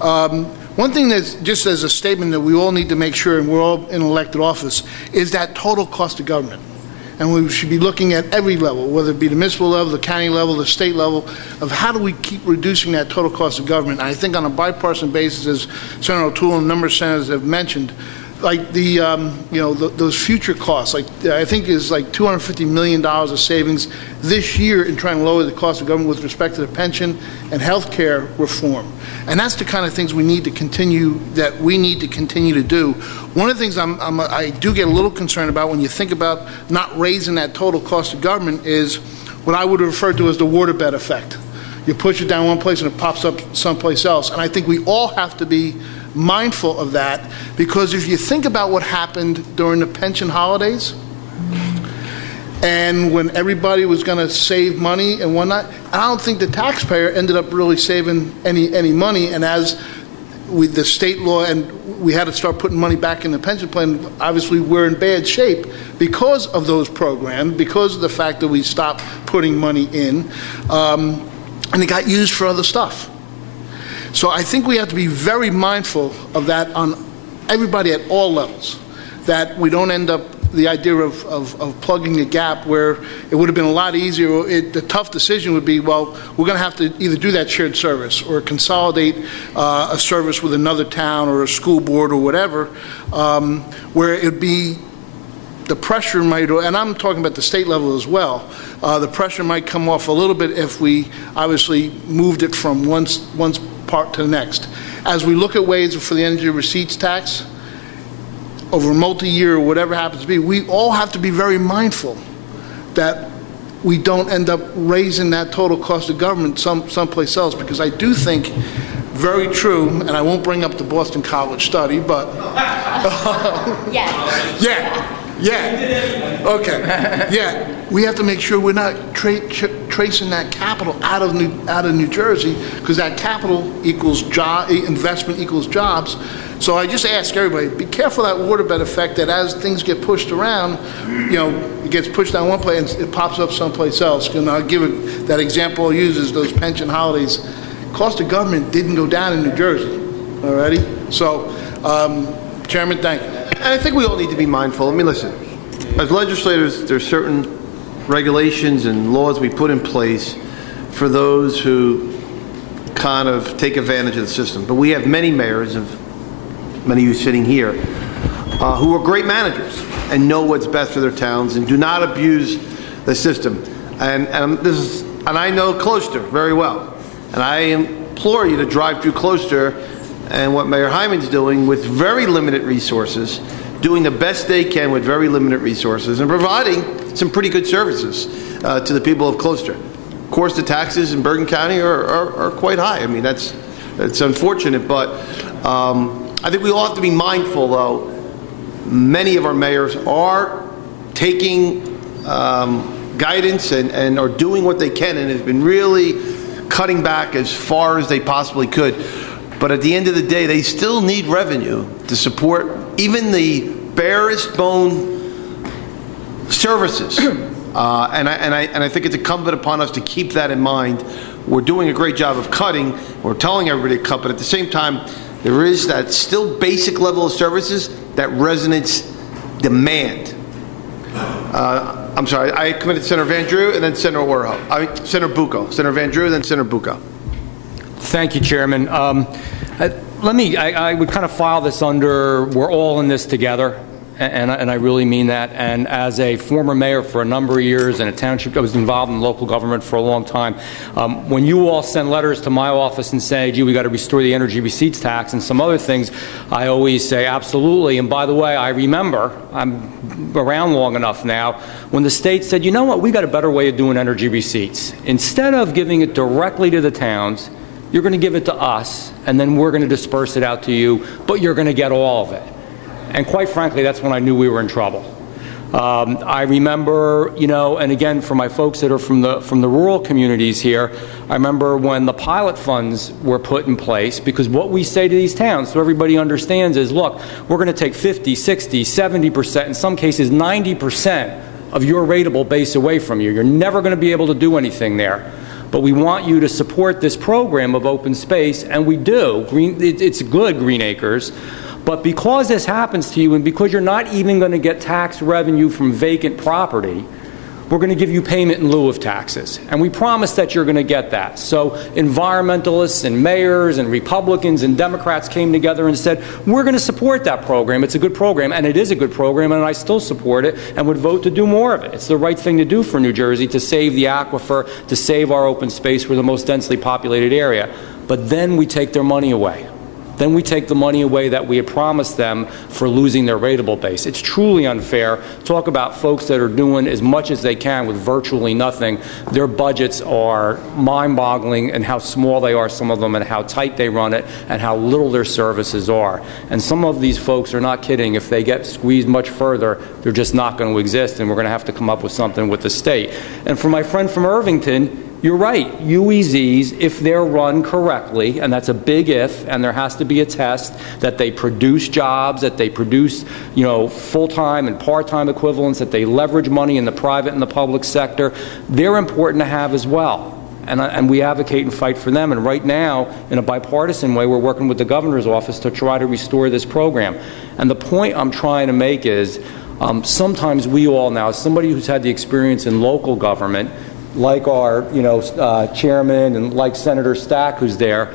One thing that's just as a statement that we all need to make sure, and we're all in elected office, is that total cost of government. And we should be looking at every level, whether it be the municipal level, the county level, the state level, of how do we keep reducing that total cost of government. And I think on a bipartisan basis, as Senator O'Toole and a number of senators have mentioned, like the those future costs, like I think is like $250 million of savings this year in trying to lower the cost of government with respect to the pension and health care reform. And that's the kind of things we need to continue to do. One of the things I do get a little concerned about when you think about not raising that total cost of government is what I would refer to as the waterbed effect. You push it down one place and it pops up someplace else. And I think we all have to be mindful of that, because if you think about what happened during the pension holidays and when everybody was going to save money and whatnot, I don't think the taxpayer ended up really saving any money. And as with the state law, and we had to start putting money back in the pension plan, obviously we're in bad shape because of those programs, because of the fact that we stopped putting money in, and it got used for other stuff. So I think we have to be very mindful of that on everybody at all levels, that we don't end up the idea of plugging a gap where it would have been a lot easier. The tough decision would be, well, we're going to have to either do that shared service or consolidate a service with another town or a school board or whatever, where it would be the pressure might, and I'm talking about the state level as well, the pressure might come off a little bit if we obviously moved it from one part to the next. As we look at ways for the energy receipts tax, over a multi-year or whatever happens to be, we all have to be very mindful that we don't end up raising that total cost of government someplace else, because I do think, very true, and I won't bring up the Boston College study, but we have to make sure we're not tracing that capital out of New Jersey, because that capital equals investment equals jobs. So I just ask everybody, be careful of that waterbed effect, that as things get pushed around, it gets pushed down one place and it pops up someplace else. And I'll give it, that example I'll use is those pension holidays. Cost of government didn't go down in New Jersey, alrighty? So, Chairman, thank you. And I think we all need to be mindful. I mean, listen, as legislators, there's certain regulations and laws we put in place for those who kind of take advantage of the system. But we have many mayors, many of you sitting here, who are great managers and know what's best for their towns and do not abuse the system. And I know Closter very well. And I implore you to drive through Closter and what Mayor Hyman's doing with very limited resources doing the best they can with very limited resources and providing some pretty good services to the people of Colchester. Of course, the taxes in Bergen County are quite high. I mean, it's unfortunate, but I think we all have to be mindful, though. Many of our mayors are taking guidance and are doing what they can and have been really cutting back as far as they possibly could. But at the end of the day, they still need revenue to support even the barest bone services. And I think it's incumbent upon us to keep that in mind. We're doing a great job of cutting. We're telling everybody to cut, but at the same time, there is that still basic level of services that residents demand. I'm sorry, I committed to Senator Van Drew and then Senator Senator Bucco. Senator Van Drew, then Senator Bucco. Thank you, Chairman. I would kind of file this under, we're all in this together, and I really mean that. And as a former mayor for a number of years and a township, I was involved in local government for a long time. When you all send letters to my office and say, gee, we got to restore the energy receipts tax and some other things, I always say absolutely. And by the way, I remember, I'm around long enough now, when the state said, you know what, we got a better way of doing energy receipts. Instead of giving it directly to the towns, you're going to give it to us, and then we're going to disperse it out to you, but you're going to get all of it. And quite frankly, that's when I knew we were in trouble. I remember, you know, and again, for my folks that are from the rural communities here, I remember when the pilot funds were put in place, because what we say to these towns, so everybody understands, is, look, we're going to take 50, 60, 70%, in some cases 90% of your rateable base away from you. You're never going to be able to do anything there. But we want you to support this program of open space, and we do. It's good, Green Acres. But because this happens to you, and because you're not even going to get tax revenue from vacant property, we're going to give you payment in lieu of taxes. And we promise that you're going to get that. So environmentalists and mayors and Republicans and Democrats came together and said, we're going to support that program. It's a good program, and it is a good program, and I still support it and would vote to do more of it. It's the right thing to do for New Jersey, to save the aquifer, to save our open space. We're the most densely populated area. But then we take their money away. Then we take the money away that we had promised them for losing their rateable base. It's truly unfair. Talk about folks that are doing as much as they can with virtually nothing. Their budgets are mind-boggling, and how small they are, some of them, and how tight they run it, and how little their services are. And some of these folks are not kidding. If they get squeezed much further, they're just not going to exist, and we're going to have to come up with something with the state. And for my friend from Irvington, you're right. UEZs, if they're run correctly, and that's a big if, and there has to be a test that they produce jobs, that they produce, you know, full-time and part-time equivalents, that they leverage money in the private and the public sector, they're important to have as well. And we advocate and fight for them. And right now, in a bipartisan way, we're working with the governor's office to try to restore this program. And the point I'm trying to make is, sometimes we all now, as somebody who's had the experience in local government, like our, chairman and like Senator Stack, who's there,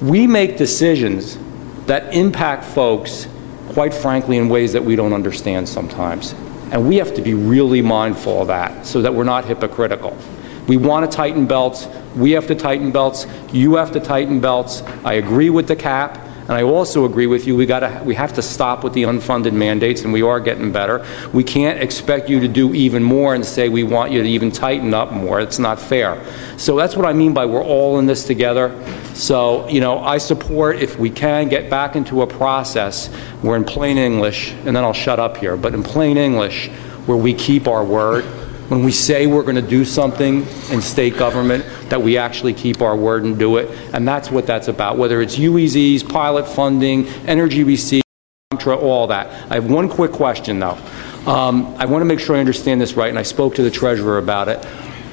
we make decisions that impact folks, quite frankly, in ways that we don't understand sometimes. And we have to be really mindful of that so that we're not hypocritical. We want to tighten belts. We have to tighten belts. You have to tighten belts. I agree with the cap. And I also agree with you, we have to stop with the unfunded mandates, and we are getting better. We can't expect you to do even more and say we want you to even tighten up more. It's not fair. So that's what I mean by we're all in this together. So, I support, if we can, get back into a process where, in plain English, and then I'll shut up here, but in plain English, where we keep our word. When we say we're going to do something in state government, that we actually keep our word and do it. And that's what that's about, whether it's UEZs, pilot funding, energy receipts, all that. I have one quick question, though. I want to make sure I understand this right, and I spoke to the treasurer about it.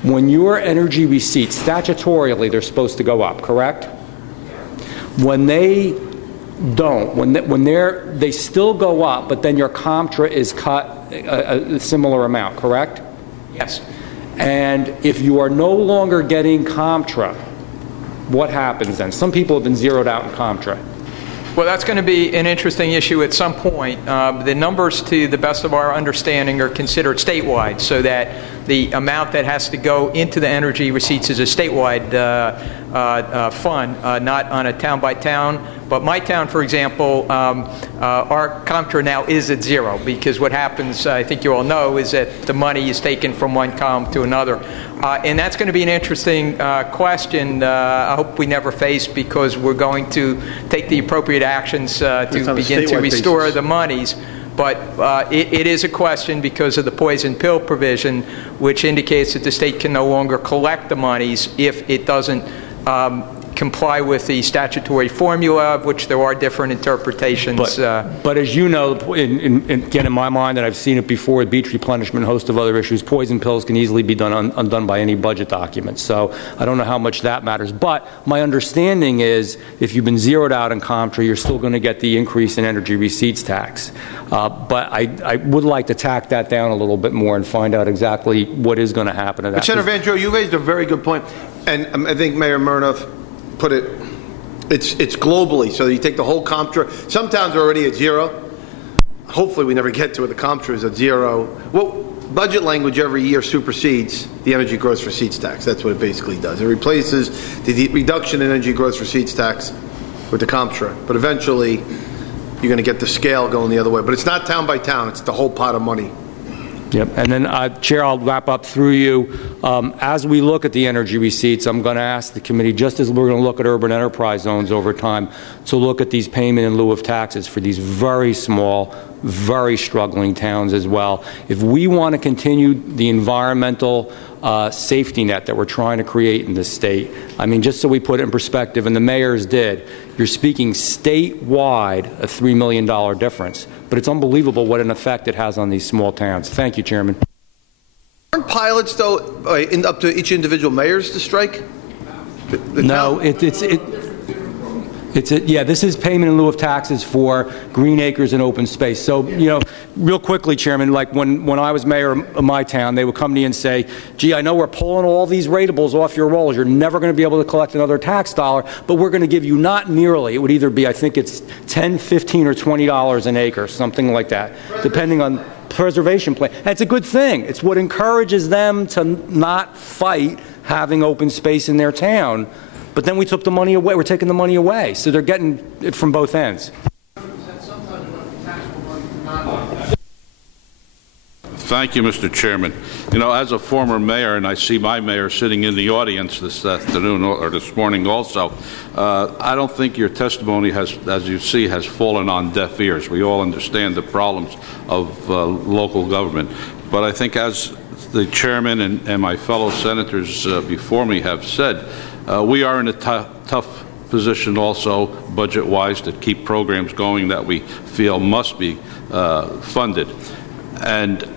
When your energy receipts, statutorily, they're supposed to go up, correct? When they don't, when they still go up, but then your Comptra is cut a similar amount, correct? Yes. And if you are no longer getting Comptra, what happens then? Some people have been zeroed out in Comptra. Well, that's going to be an interesting issue at some point. The numbers, to the best of our understanding, are considered statewide, so that the amount that has to go into the energy receipts is a statewide fund, not on a town-by-town. But my town, for example, our Comptra now is at zero, because what happens, I think you all know, is that the money is taken from one column to another. And that's going to be an interesting question I hope we never face, because we're going to take the appropriate actions to begin to restore the monies. But it is a question because of the poison pill provision, which indicates that the state can no longer collect the monies if it doesn't comply with the statutory formula, of which there are different interpretations. But as you know, again, in my mind, and I've seen it before with beach replenishment, a host of other issues, poison pills can easily be undone by any budget document. So I don't know how much that matters. But my understanding is if you've been zeroed out in Comptra, you're still going to get the increase in energy receipts tax. But I would like to tack that down a little bit more and find out exactly what is going to happen to that. But Senator Van Joe, you raised a very good point. And I think Mayor Murnoff put it, it's globally. So you take the whole Comptra. Some towns are already at zero. Hopefully we never get to it. The Comptra is at zero. Well, budget language every year supersedes the energy gross receipts tax. That's what it basically does. It replaces the reduction in energy gross receipts tax with the Comptra. But eventually you're going to get the scale going the other way. But it's not town by town. It's the whole pot of money. Yep. And then, Chair, I'll wrap up through you. As we look at the energy receipts, I'm going to ask the committee, just as we're going to look at urban enterprise zones over time, to look at these payment in lieu of taxes for these very small, very struggling towns as well. If we want to continue the environmental safety net that we're trying to create in this state, I mean, just so we put it in perspective, and the mayors did, you're speaking statewide a $3 million difference. But it's unbelievable what an effect it has on these small towns. Thank you, Chairman. Aren't pilots, though, up to each individual mayors to strike? No, yeah, this is payment in lieu of taxes for green acres and open space. So, you know, real quickly, Chairman, like when I was mayor of my town, they would come to me and say, gee, I know we're pulling all these ratables off your rolls. You're never going to be able to collect another tax dollar, but we're going to give you not nearly, it would either be, I think it's $10, $15, or $20 an acre, something like that, depending on preservation plan. And it's a good thing. It's what encourages them to not fight having open space in their town. But then we took the money away. We're taking the money away. So they're getting it from both ends. Thank you, Mr. Chairman. You know, as a former mayor, and I see my mayor sitting in the audience this afternoon or this morning also, I don't think your testimony has, as you see, has fallen on deaf ears. We all understand the problems of local government. But I think, as the chairman and my fellow senators before me have said, we are in a tough position also budget-wise to keep programs going that we feel must be funded. And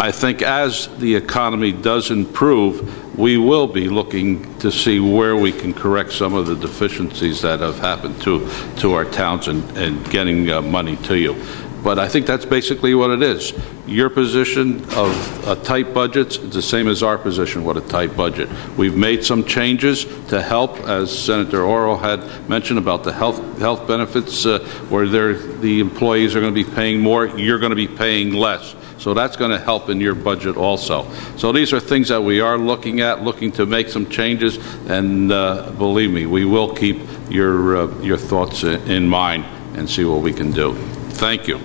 I think as the economy does improve, we will be looking to see where we can correct some of the deficiencies that have happened to our towns and getting money to you. But I think that's basically what it is. Your position of tight budgets is the same as our position with a tight budget. We've made some changes to help, as Senator Oro had mentioned about the health benefits, where the employees are going to be paying more, you're going to be paying less. So that's going to help in your budget also. So these are things that we are looking at, looking to make some changes, and believe me, we will keep your thoughts in mind and see what we can do. Thank you.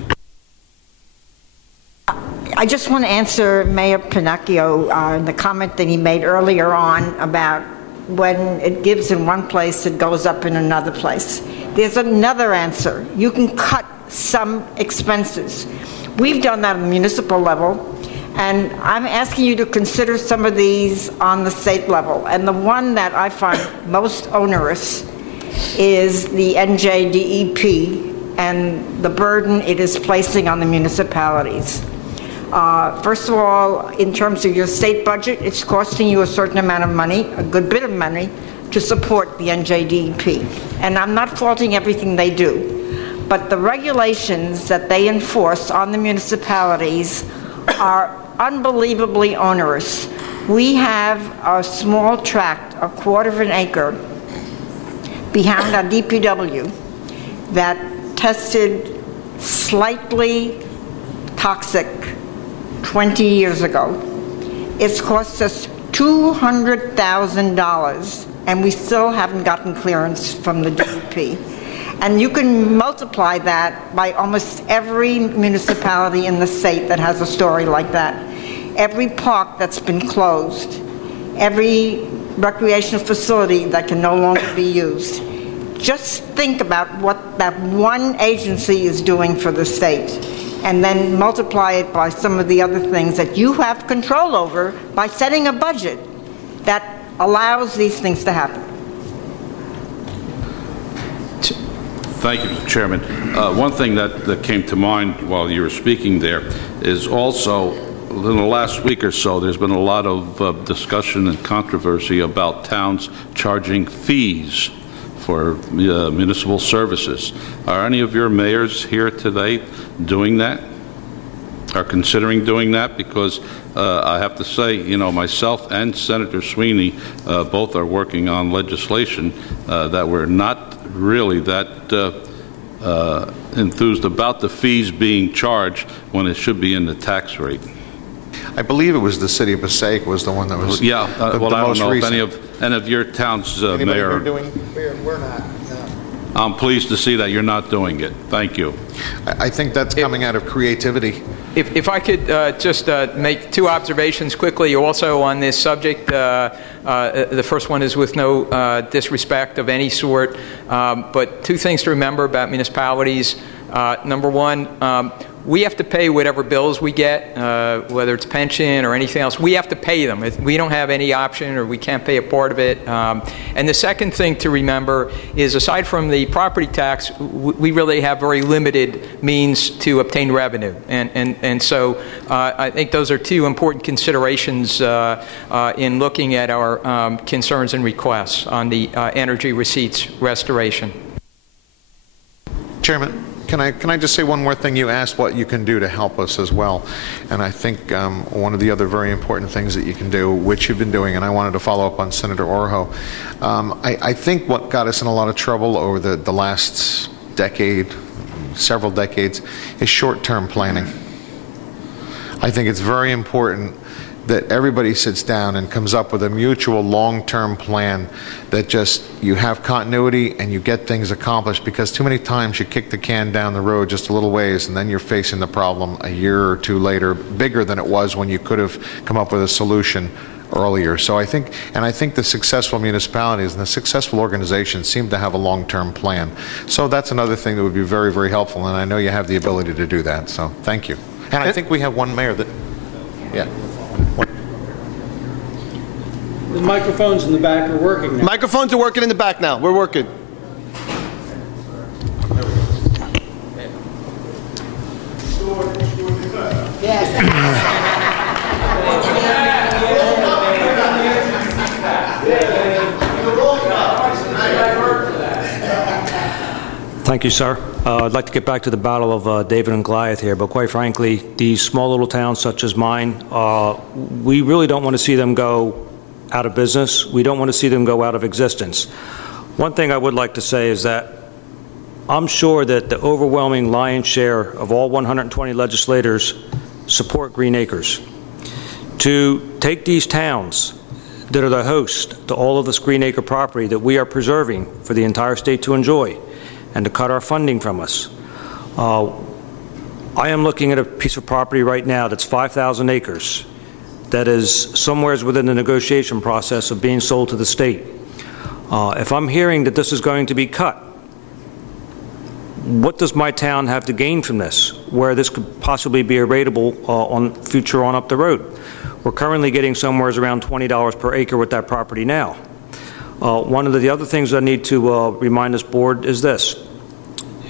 I just want to answer Mayor Pinocchio the comment that he made earlier on about when it gives in one place, it goes up in another place. There's another answer. You can cut some expenses. We've done that on the municipal level, and I'm asking you to consider some of these on the state level. And the one that I find most onerous is the NJDEP and the burden it is placing on the municipalities. First of all, in terms of your state budget, it's costing you a certain amount of money, a good bit of money, to support the NJDEP. And I'm not faulting everything they do, but the regulations that they enforce on the municipalities are unbelievably onerous. We have a small tract, a quarter of an acre, behind our DPW that tested slightly toxic 20 years ago. It's cost us $200,000, and we still haven't gotten clearance from the DEP. And you can multiply that by almost every municipality in the state that has a story like that. Every park that's been closed, every recreational facility that can no longer be used. Just think about what that one agency is doing for the state, and then multiply it by some of the other things that you have control over by setting a budget that allows these things to happen. Thank you, Mr. Chairman. One thing that came to mind while you were speaking there is also, in the last week or so, there's been a lot of discussion and controversy about towns charging fees for municipal services. Are any of your mayors here today doing that? Are considering doing that? Because I have to say, you know, myself and Senator Sweeney both are working on legislation that we're not really that enthused about the fees being charged when it should be in the tax rate. I believe it was the city of Passaic was the one that was well, I don't know recent. if any of your towns, Mayor. We're not. No. I'm pleased to see that you're not doing it. Thank you. I think that's coming out of creativity. If I could just make two observations quickly also on this subject. The first one is with no disrespect of any sort, but two things to remember about municipalities. Number one, we have to pay whatever bills we get, whether it's pension or anything else. We have to pay them. We don't have any option, or we can't pay a part of it. And the second thing to remember is, aside from the property tax, we really have very limited means to obtain revenue. And so I think those are two important considerations in looking at our concerns and requests on the energy receipts restoration. Chairman, can I just say one more thing? You asked what you can do to help us as well. And I think one of the other very important things that you can do, which you've been doing, and I wanted to follow up on Senator Orho, I think what got us in a lot of trouble over the last decade, several decades, is short-term planning. I think it's very important that everybody sits down and comes up with a mutual long-term plan that just you have continuity and you get things accomplished, because too many times you kick the can down the road just a little ways and then you're facing the problem a year or two later bigger than it was when you could have come up with a solution earlier. So I think the successful municipalities and the successful organizations seem to have a long-term plan. So that's another thing that would be very, very helpful, and I know you have the ability to do that. So thank you. And I think we have one mayor that, yeah. The microphones in the back are working now. Microphones are working in the back now. We're working. Thank you, sir. I'd like to get back to the battle of David and Goliath here, but quite frankly, these small little towns such as mine, we really don't want to see them go out of business. We don't want to see them go out of existence. One thing I would like to say is that I'm sure that the overwhelming lion's share of all 120 legislators support Green Acres. To take these towns that are the host to all of this Green Acre property that we are preserving for the entire state to enjoy, and to cut our funding from us. I am looking at a piece of property right now that's 5,000 acres that is somewhere within the negotiation process of being sold to the state. If I'm hearing that this is going to be cut, what does my town have to gain from this, where this could possibly be a rateable on future on up the road? We're currently getting somewhere around $20 per acre with that property now. One of the other things I need to remind this board is this.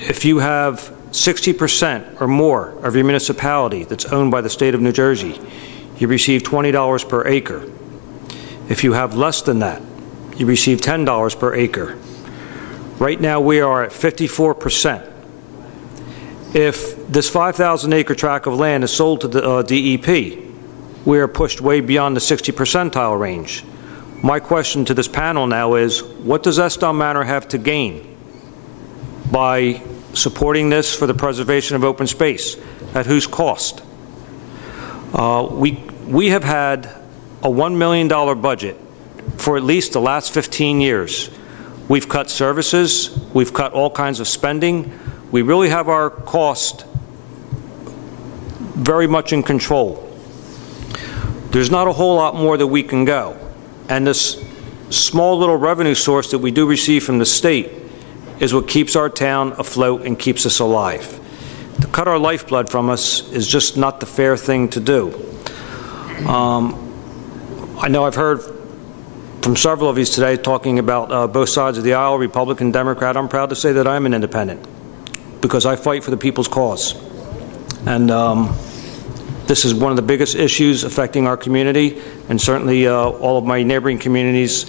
If you have 60% or more of your municipality that's owned by the state of New Jersey, you receive $20 per acre. If you have less than that, you receive $10 per acre. Right now we are at 54%. If this 5,000 acre tract of land is sold to the DEP, we are pushed way beyond the 60 percentile range. My question to this panel now is, what does Estill Manor have to gain by supporting this for the preservation of open space? At whose cost? We have had a $1 million budget for at least the last 15 years. We've cut services. We've cut all kinds of spending. We really have our cost very much in control. There's not a whole lot more that we can go. And this small little revenue source that we do receive from the state is what keeps our town afloat and keeps us alive. To cut our lifeblood from us is just not the fair thing to do. I know I've heard from several of you today talking about both sides of the aisle, Republican, Democrat. I'm proud to say that I'm an independent because I fight for the people's cause. And this is one of the biggest issues affecting our community and certainly all of my neighboring communities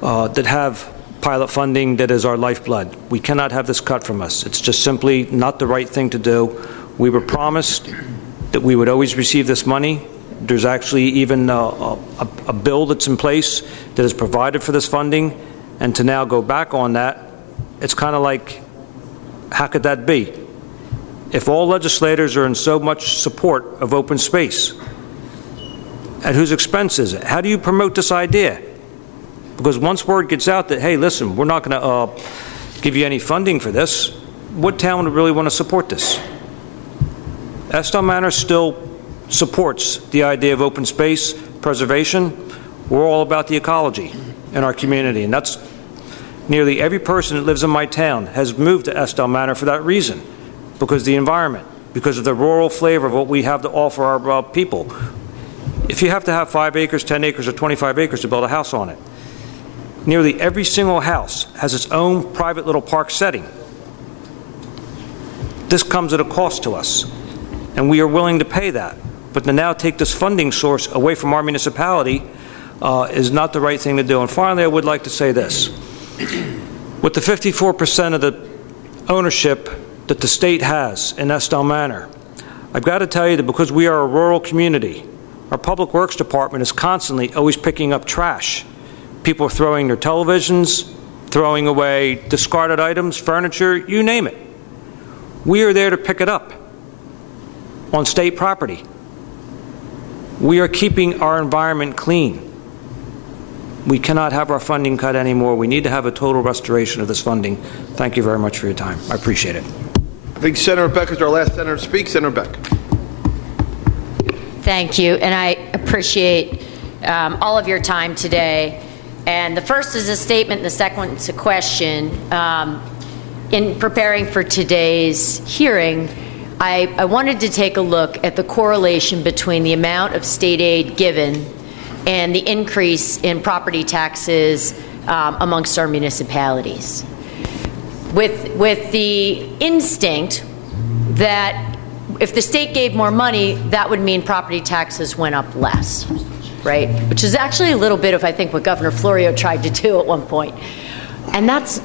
that have pilot funding that is our lifeblood. We cannot have this cut from us. It's just simply not the right thing to do. We were promised that we would always receive this money. There's actually even a bill that's in place that is provided for this funding, and to now go back on that, it's kind of like, how could that be? If all legislators are in so much support of open space, at whose expense is it? How do you promote this idea? Because once word gets out that, hey, listen, we're not going to give you any funding for this, what town would really want to support this? Estill Manor still supports the idea of open space preservation. We're all about the ecology in our community, and that's nearly every person that lives in my town has moved to Estill Manor for that reason, because of the environment, because of the rural flavor of what we have to offer our people. If you have to have 5 acres, 10 acres, or 25 acres to build a house on it, nearly every single house has its own private little park setting. This comes at a cost to us, and we are willing to pay that. But to now take this funding source away from our municipality is not the right thing to do. And finally, I would like to say this. With the 54% of the ownership that the state has in Estill Manor, I've got to tell you that because we are a rural community, our Public Works Department is constantly always picking up trash. People are throwing their televisions, throwing away discarded items, furniture, you name it. We are there to pick it up on state property. We are keeping our environment clean. We cannot have our funding cut anymore. We need to have a total restoration of this funding. Thank you very much for your time. I appreciate it. I think Senator Beck is our last senator to speak. Senator Beck. Thank you, and I appreciate all of your time today. And the first is a statement, and the second one is a question. In preparing for today's hearing, I wanted to take a look at the correlation between the amount of state aid given and the increase in property taxes amongst our municipalities. With the instinct that if the state gave more money, that would mean property taxes went up less, right? Which is actually a little bit of, I think, what Governor Florio tried to do at one point. And that's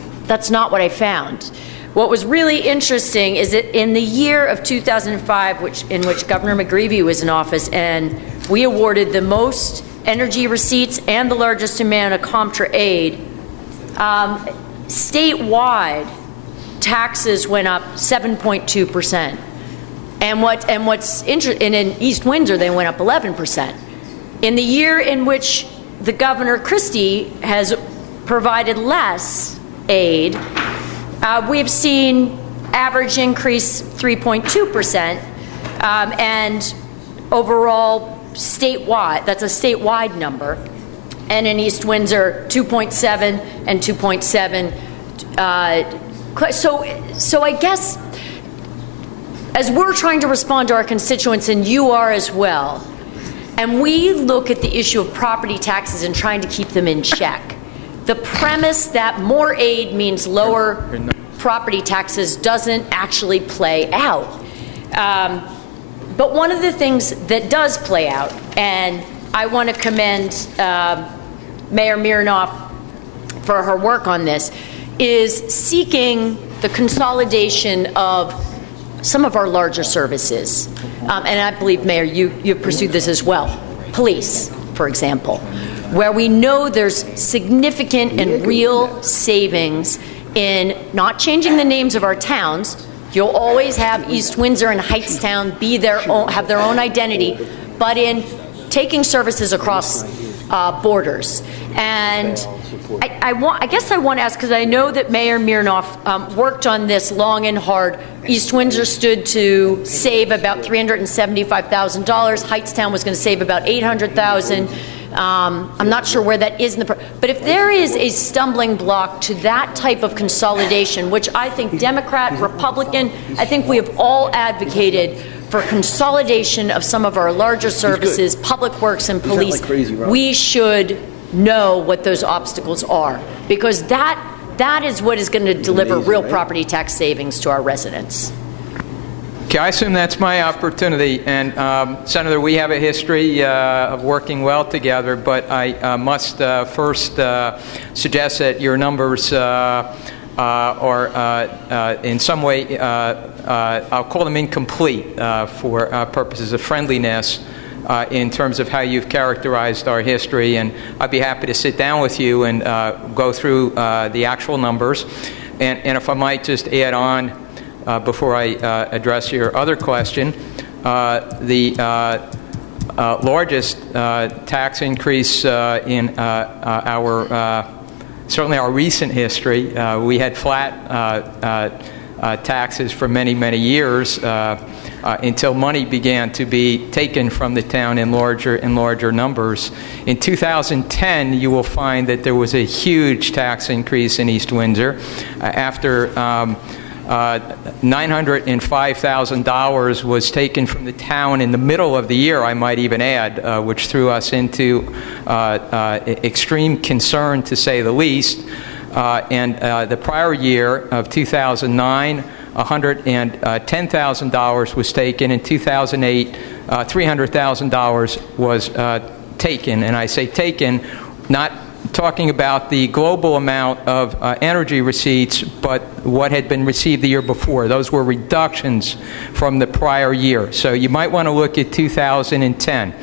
not what I found. What was really interesting is that in the year of 2005, in which Governor McGreevey was in office, and we awarded the most energy receipts and the largest amount of Comptra aid, statewide taxes went up 7.2%. And what's interesting, in East Windsor, they went up 11%. In the year in which the Governor Christie has provided less aid, we've seen average increase 3.2%, and overall statewide, that's a statewide number, and in East Windsor 2.7 and 2.7. So I guess as we're trying to respond to our constituents, and you are as well, and we look at the issue of property taxes and trying to keep them in check, the premise that more aid means lower property taxes doesn't actually play out. But one of the things that does play out, and I want to commend Mayor Mironoff for her work on this, is seeking the consolidation of some of our larger services. And I believe, Mayor, you've pursued this as well. Police, for example, where we know there's significant and real savings in not changing the names of our towns. You'll always have East Windsor and Heightstown have their own identity, but in taking services across borders. And I guess I want to ask, because I know that Mayor Mirnoff worked on this long and hard. East Windsor stood to save about $375,000. Heightstown was going to save about $800,000. I'm not sure where that is in the but if there is a stumbling block to that type of consolidation, which I think Democrat, Republican, I think we have all advocated for consolidation of some of our larger services, public works and police, like crazy, we should know what those obstacles are, because that is what is going to deliver real property tax savings to our residents. Okay, I assume that's my opportunity. And Senator, we have a history of working well together, but I must first suggest that your numbers are in some way, I'll call them incomplete for purposes of friendliness in terms of how you've characterized our history. And I'd be happy to sit down with you and go through the actual numbers. And if I might just add on, before I address your other question, the largest tax increase in certainly our recent history, we had flat taxes for many, many years until money began to be taken from the town in larger and larger numbers. In 2010, you will find that there was a huge tax increase in East Windsor after $905,000 was taken from the town in the middle of the year, I might even add, which threw us into extreme concern, to say the least. And the prior year of 2009, $110,000 was taken. In 2008, $300,000 was taken. And I say taken, not talking about the global amount of energy receipts, but what had been received the year before. Those were reductions from the prior year. So you might want to look at 2010.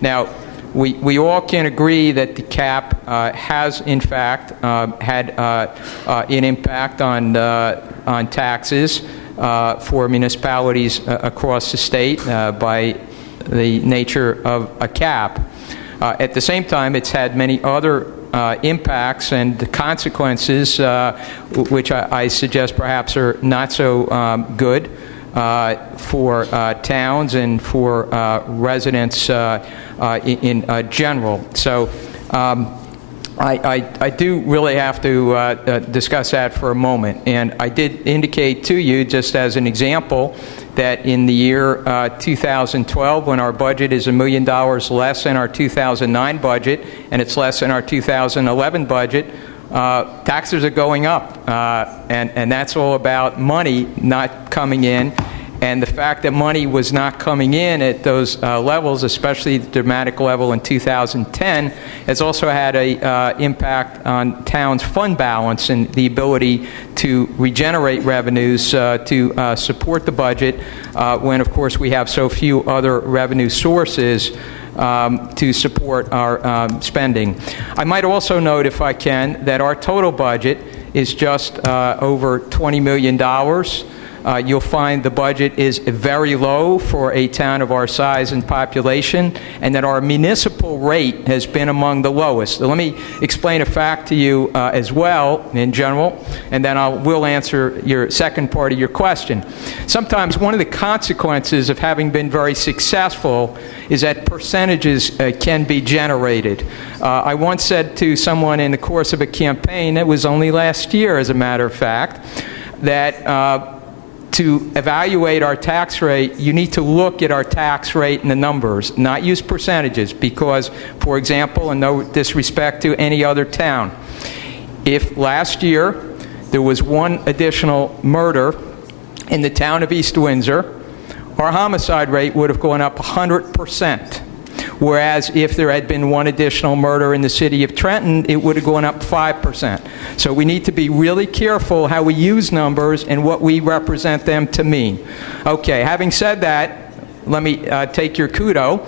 Now, we all can agree that the cap has, in fact, had an impact on taxes for municipalities across the state by the nature of a cap. At the same time, it's had many other impacts and consequences, which I suggest perhaps are not so good for towns and for residents in general. So I do really have to discuss that for a moment. And I did indicate to you, just as an example, that in the year 2012, when our budget is $1 million less than our 2009 budget, and it's less than our 2011 budget, taxes are going up. And that's all about money not coming in. And the fact that money was not coming in at those levels, especially the dramatic level in 2010, has also had an impact on towns' fund balance and the ability to regenerate revenues to support the budget when, of course, we have so few other revenue sources to support our spending. I might also note, if I can, that our total budget is just over $20 million. You'll find the budget is very low for a town of our size and population, and that our municipal rate has been among the lowest. So let me explain a fact to you as well, in general, and then will answer your second part of your question. Sometimes one of the consequences of having been very successful is that percentages can be generated. I once said to someone in the course of a campaign, it was only last year, as a matter of fact, that to evaluate our tax rate, you need to look at our tax rate and the numbers, not use percentages, because, for example, and no disrespect to any other town, if last year there was one additional murder in the town of East Windsor, our homicide rate would have gone up 100%. Whereas if there had been one additional murder in the city of Trenton, it would have gone up 5%. So we need to be really careful how we use numbers and what we represent them to mean. Okay, having said that, let me take your kudo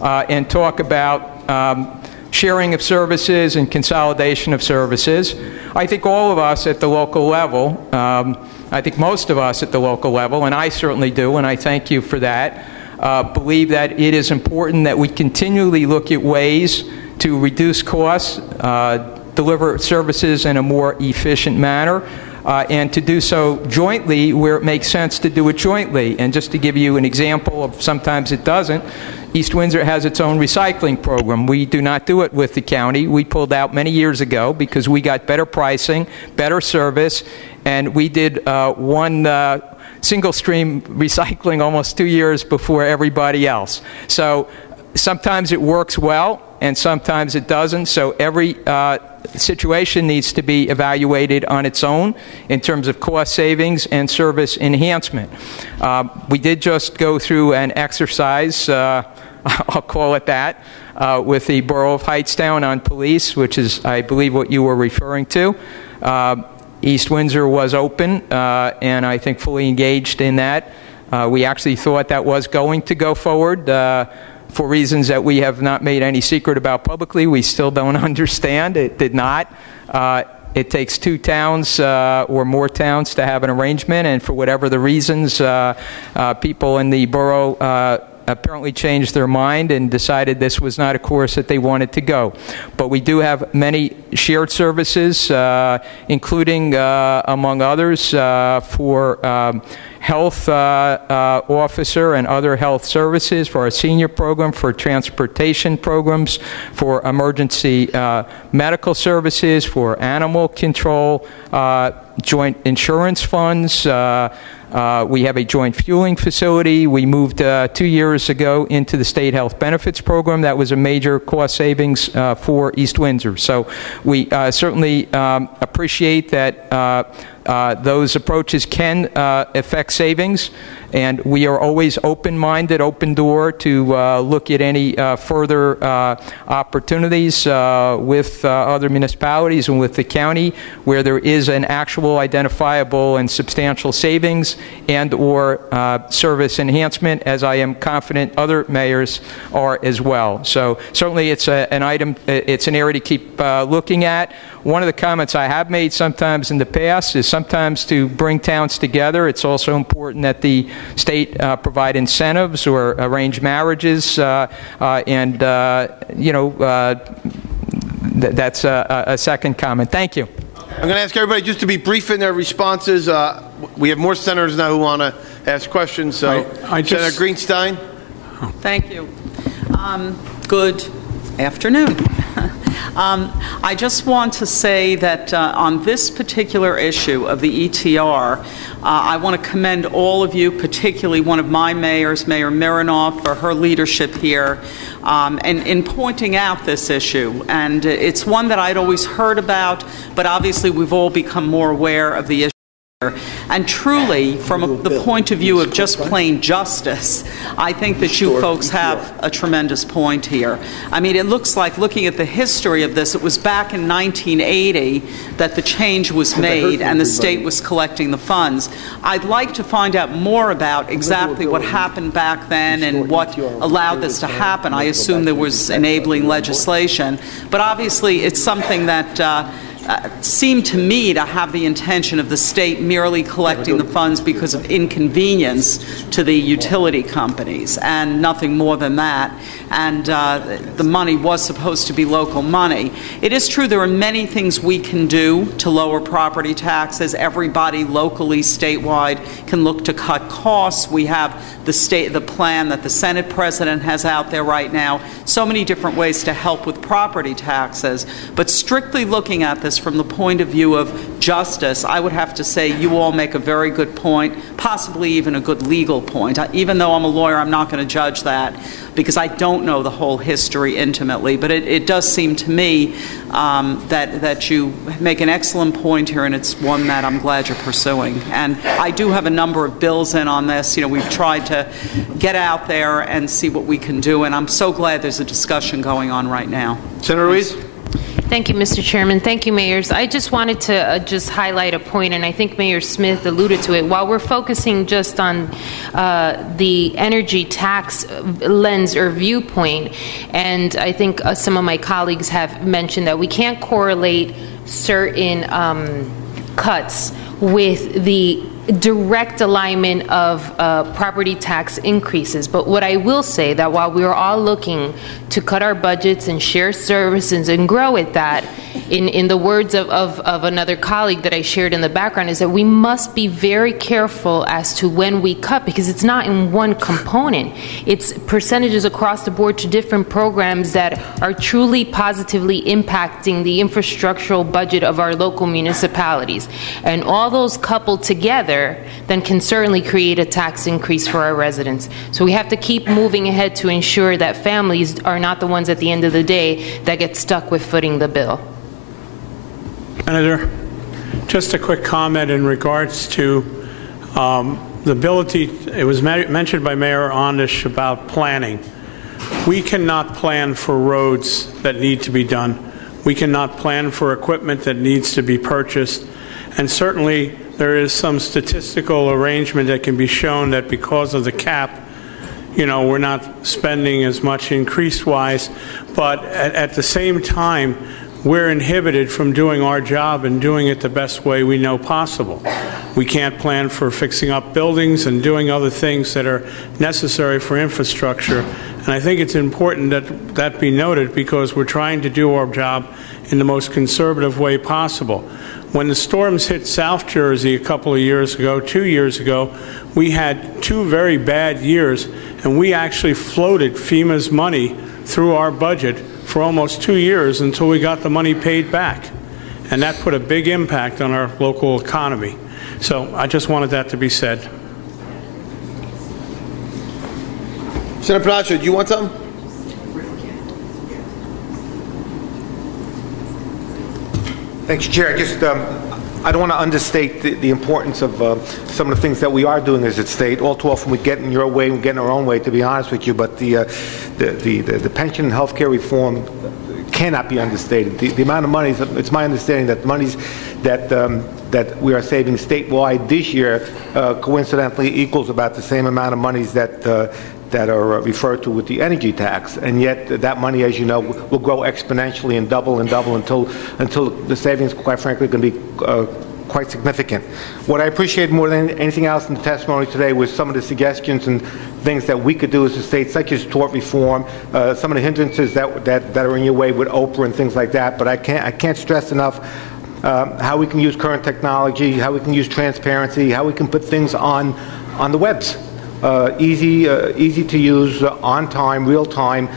and talk about sharing of services and consolidation of services. I think all of us at the local level, I think most of us at the local level, and I certainly do, and I thank you for that, believe that it is important that we continually look at ways to reduce costs, deliver services in a more efficient manner, and to do so jointly where it makes sense to do it jointly. And just to give you an example of sometimes it doesn't, East Windsor has its own recycling program. We do not do it with the county. We pulled out many years ago because we got better pricing, better service, and we did one single stream recycling almost 2 years before everybody else. So sometimes it works well and sometimes it doesn't. So every situation needs to be evaluated on its own in terms of cost savings and service enhancement. We did just go through an exercise, I'll call it that, with the Borough of Hightstown on police, which is, I believe, what you were referring to. East Windsor was open and I think fully engaged in that. We actually thought that was going to go forward for reasons that we have not made any secret about publicly. We still don't understand. It did not. It takes 2 towns or more towns to have an arrangement, and for whatever the reasons, people in the borough apparently changed their mind and decided this was not a course that they wanted to go. But we do have many shared services, including, among others, for health officer and other health services, for our senior program, for transportation programs, for emergency medical services, for animal control, joint insurance funds. We have a joint fueling facility. We moved 2 years ago into the state health benefits program. That was a major cost savings for East Windsor. So we certainly appreciate that those approaches can affect savings, and we are always open-minded, open door to look at any further opportunities with other municipalities and with the county where there is an actual identifiable and substantial savings and or service enhancement, as I am confident other mayors are as well. So certainly it's an item, it's an area to keep looking at. One of the comments I have made sometimes in the past is sometimes to bring towns together, it's also important that the state provide incentives or arrange marriages, and that's a second comment. Thank you. I'm going to ask everybody just to be brief in their responses. We have more senators now who want to ask questions. So, Senator Greenstein. Thank you. Good afternoon. I just want to say that on this particular issue of the ETR, I want to commend all of you, particularly one of my mayors, Mayor Mironoff, for her leadership here and in pointing out this issue. And it's one that I'd always heard about, but obviously we've all become more aware of the issue. And truly, from the point of view of just plain justice, I think that you folks have a tremendous point here. I mean, it looks like, looking at the history of this, it was back in 1980 that the change was made and the state was collecting the funds. I'd like to find out more about exactly what happened back then and what allowed this to happen. I assume there was enabling legislation, but obviously it's something that seemed to me to have the intention of the state merely collecting the funds because of inconvenience to the utility companies and nothing more than that. And the money was supposed to be local money. It is true there are many things we can do to lower property taxes. Everybody locally, statewide, can look to cut costs. We have the plan that the Senate President has out there right now. So many different ways to help with property taxes. But strictly looking at this from the point of view of justice, I would have to say you all make a very good point, possibly even a good legal point. Even though I'm a lawyer, I'm not going to judge that because I don't know the whole history intimately. But it does seem to me that you make an excellent point here, and it's one that I'm glad you're pursuing. And I do have a number of bills in on this. You know, we've tried to get out there and see what we can do, and I'm so glad there's a discussion going on right now. Senator Ruiz? Thank you, Mr. Chairman. Thank you, Mayors. I just wanted to just highlight a point, and I think Mayor Smith alluded to it. While we're focusing just on the energy tax lens or viewpoint, and I think some of my colleagues have mentioned that we can't correlate certain cuts with the direct alignment of property tax increases. But what I will say that while we are all looking to cut our budgets and share services and grow at that, in the words of another colleague that I shared in the background, is that we must be very careful as to when we cut, because it's not in one component. It's percentages across the board to different programs that are truly positively impacting the infrastructural budget of our local municipalities. And all those coupled together then can certainly create a tax increase for our residents. So we have to keep moving ahead to ensure that families are not the ones at the end of the day that get stuck with footing the bill. Senator, just a quick comment in regards to the ability. It was mentioned by Mayor Ondish about planning. We cannot plan for roads that need to be done. We cannot plan for equipment that needs to be purchased. And certainly there is some statistical arrangement that can be shown that because of the cap, we're not spending as much increase-wise, but at the same time, we're inhibited from doing our job and doing it the best way we know possible. We can't plan for fixing up buildings and doing other things that are necessary for infrastructure. And I think it's important that that be noted, because we're trying to do our job in the most conservative way possible. When the storms hit South Jersey a couple of years ago, 2 years ago, we had 2 very bad years, and we actually floated FEMA's money through our budget for almost 2 years until we got the money paid back. And that put a big impact on our local economy. So I just wanted that to be said. Senator Palacio, do you want something? Thanks, Chair. I don't want to understate the importance of some of the things that we are doing as a state. All too often we get in your way, we get in our own way, to be honest with you, but the pension and health care reform cannot be understated. The amount of money, it's my understanding that the monies that we are saving statewide this year coincidentally equals about the same amount of monies that are referred to with the energy tax, and yet that money, as you know, will grow exponentially and double until the savings, quite frankly, are going to be quite significant. What I appreciate more than anything else in the testimony today was some of the suggestions and things that we could do as a state, such as tort reform, some of the hindrances that are in your way with Oprah and things like that. But I can't stress enough how we can use current technology, how we can use transparency, how we can put things on the webs. Easy to use, on time, real time,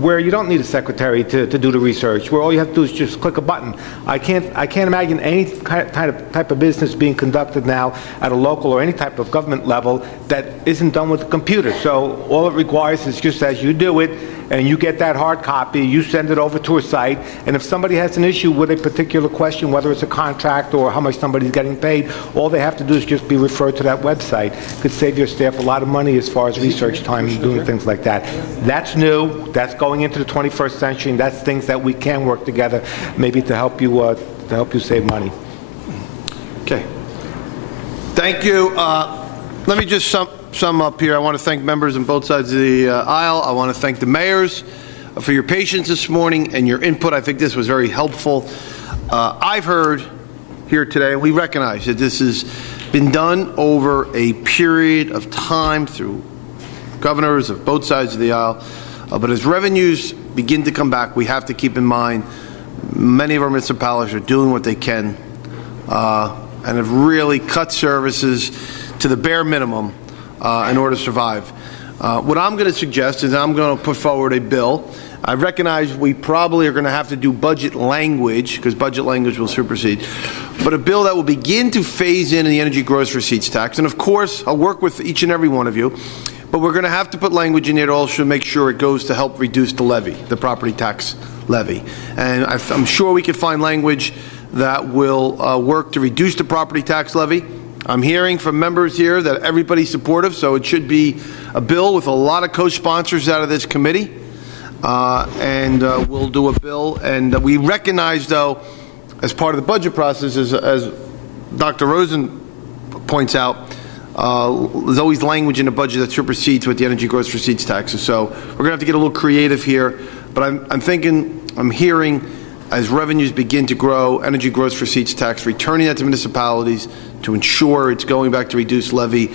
where you don't need a secretary to do the research, where all you have to do is just click a button. I can't imagine any type of business being conducted now at a local or any type of government level that isn't done with a computer. So all it requires is just as you do it, and you get that hard copy, you send it over to a site, and if somebody has an issue with a particular question, whether it's a contract or how much somebody's getting paid, all they have to do is just be referred to that website. It could save your staff a lot of money as far as research time and doing things like that. That's new. That's going into the 21st century, and that's things that we can work together maybe to help you save money. Okay. Thank you. Let me just sum up here. I want to thank members on both sides of the aisle. I want to thank the mayors for your patience this morning and your input. I think this was very helpful. I've heard here today, we recognize that this has been done over a period of time through governors of both sides of the aisle. But as revenues begin to come back, we have to keep in mind many of our municipalities are doing what they can and have really cut services to the bare minimum in order to survive. What I'm going to suggest is I'm going to put forward a bill. I recognize we probably are going to have to do budget language, because budget language will supersede, but a bill that will begin to phase in the energy gross receipts tax. And of course, I'll work with each and every one of you, but we're going to have to put language in there to also make sure it goes to help reduce the levy, the property tax levy. And I'm sure we could find language that will work to reduce the property tax levy. I'm hearing from members here that everybody's supportive, so it should be a bill with a lot of co-sponsors out of this committee. And we'll do a bill. And we recognize, though, as part of the budget process, as Dr. Rosen points out, there's always language in the budget that supersedes what the energy gross receipts tax is. So we're going to have to get a little creative here. But I'm hearing as revenues begin to grow, energy gross receipts tax, returning that to municipalities to ensure it's going back to reduced levy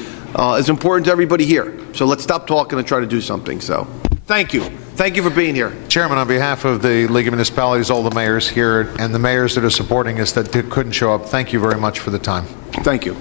is important to everybody here. So let's stop talking and try to do something. So thank you. Thank you for being here. Chairman, on behalf of the League of Municipalities, all the mayors here, and the mayors that are supporting us that couldn't show up, thank you very much for the time. Thank you.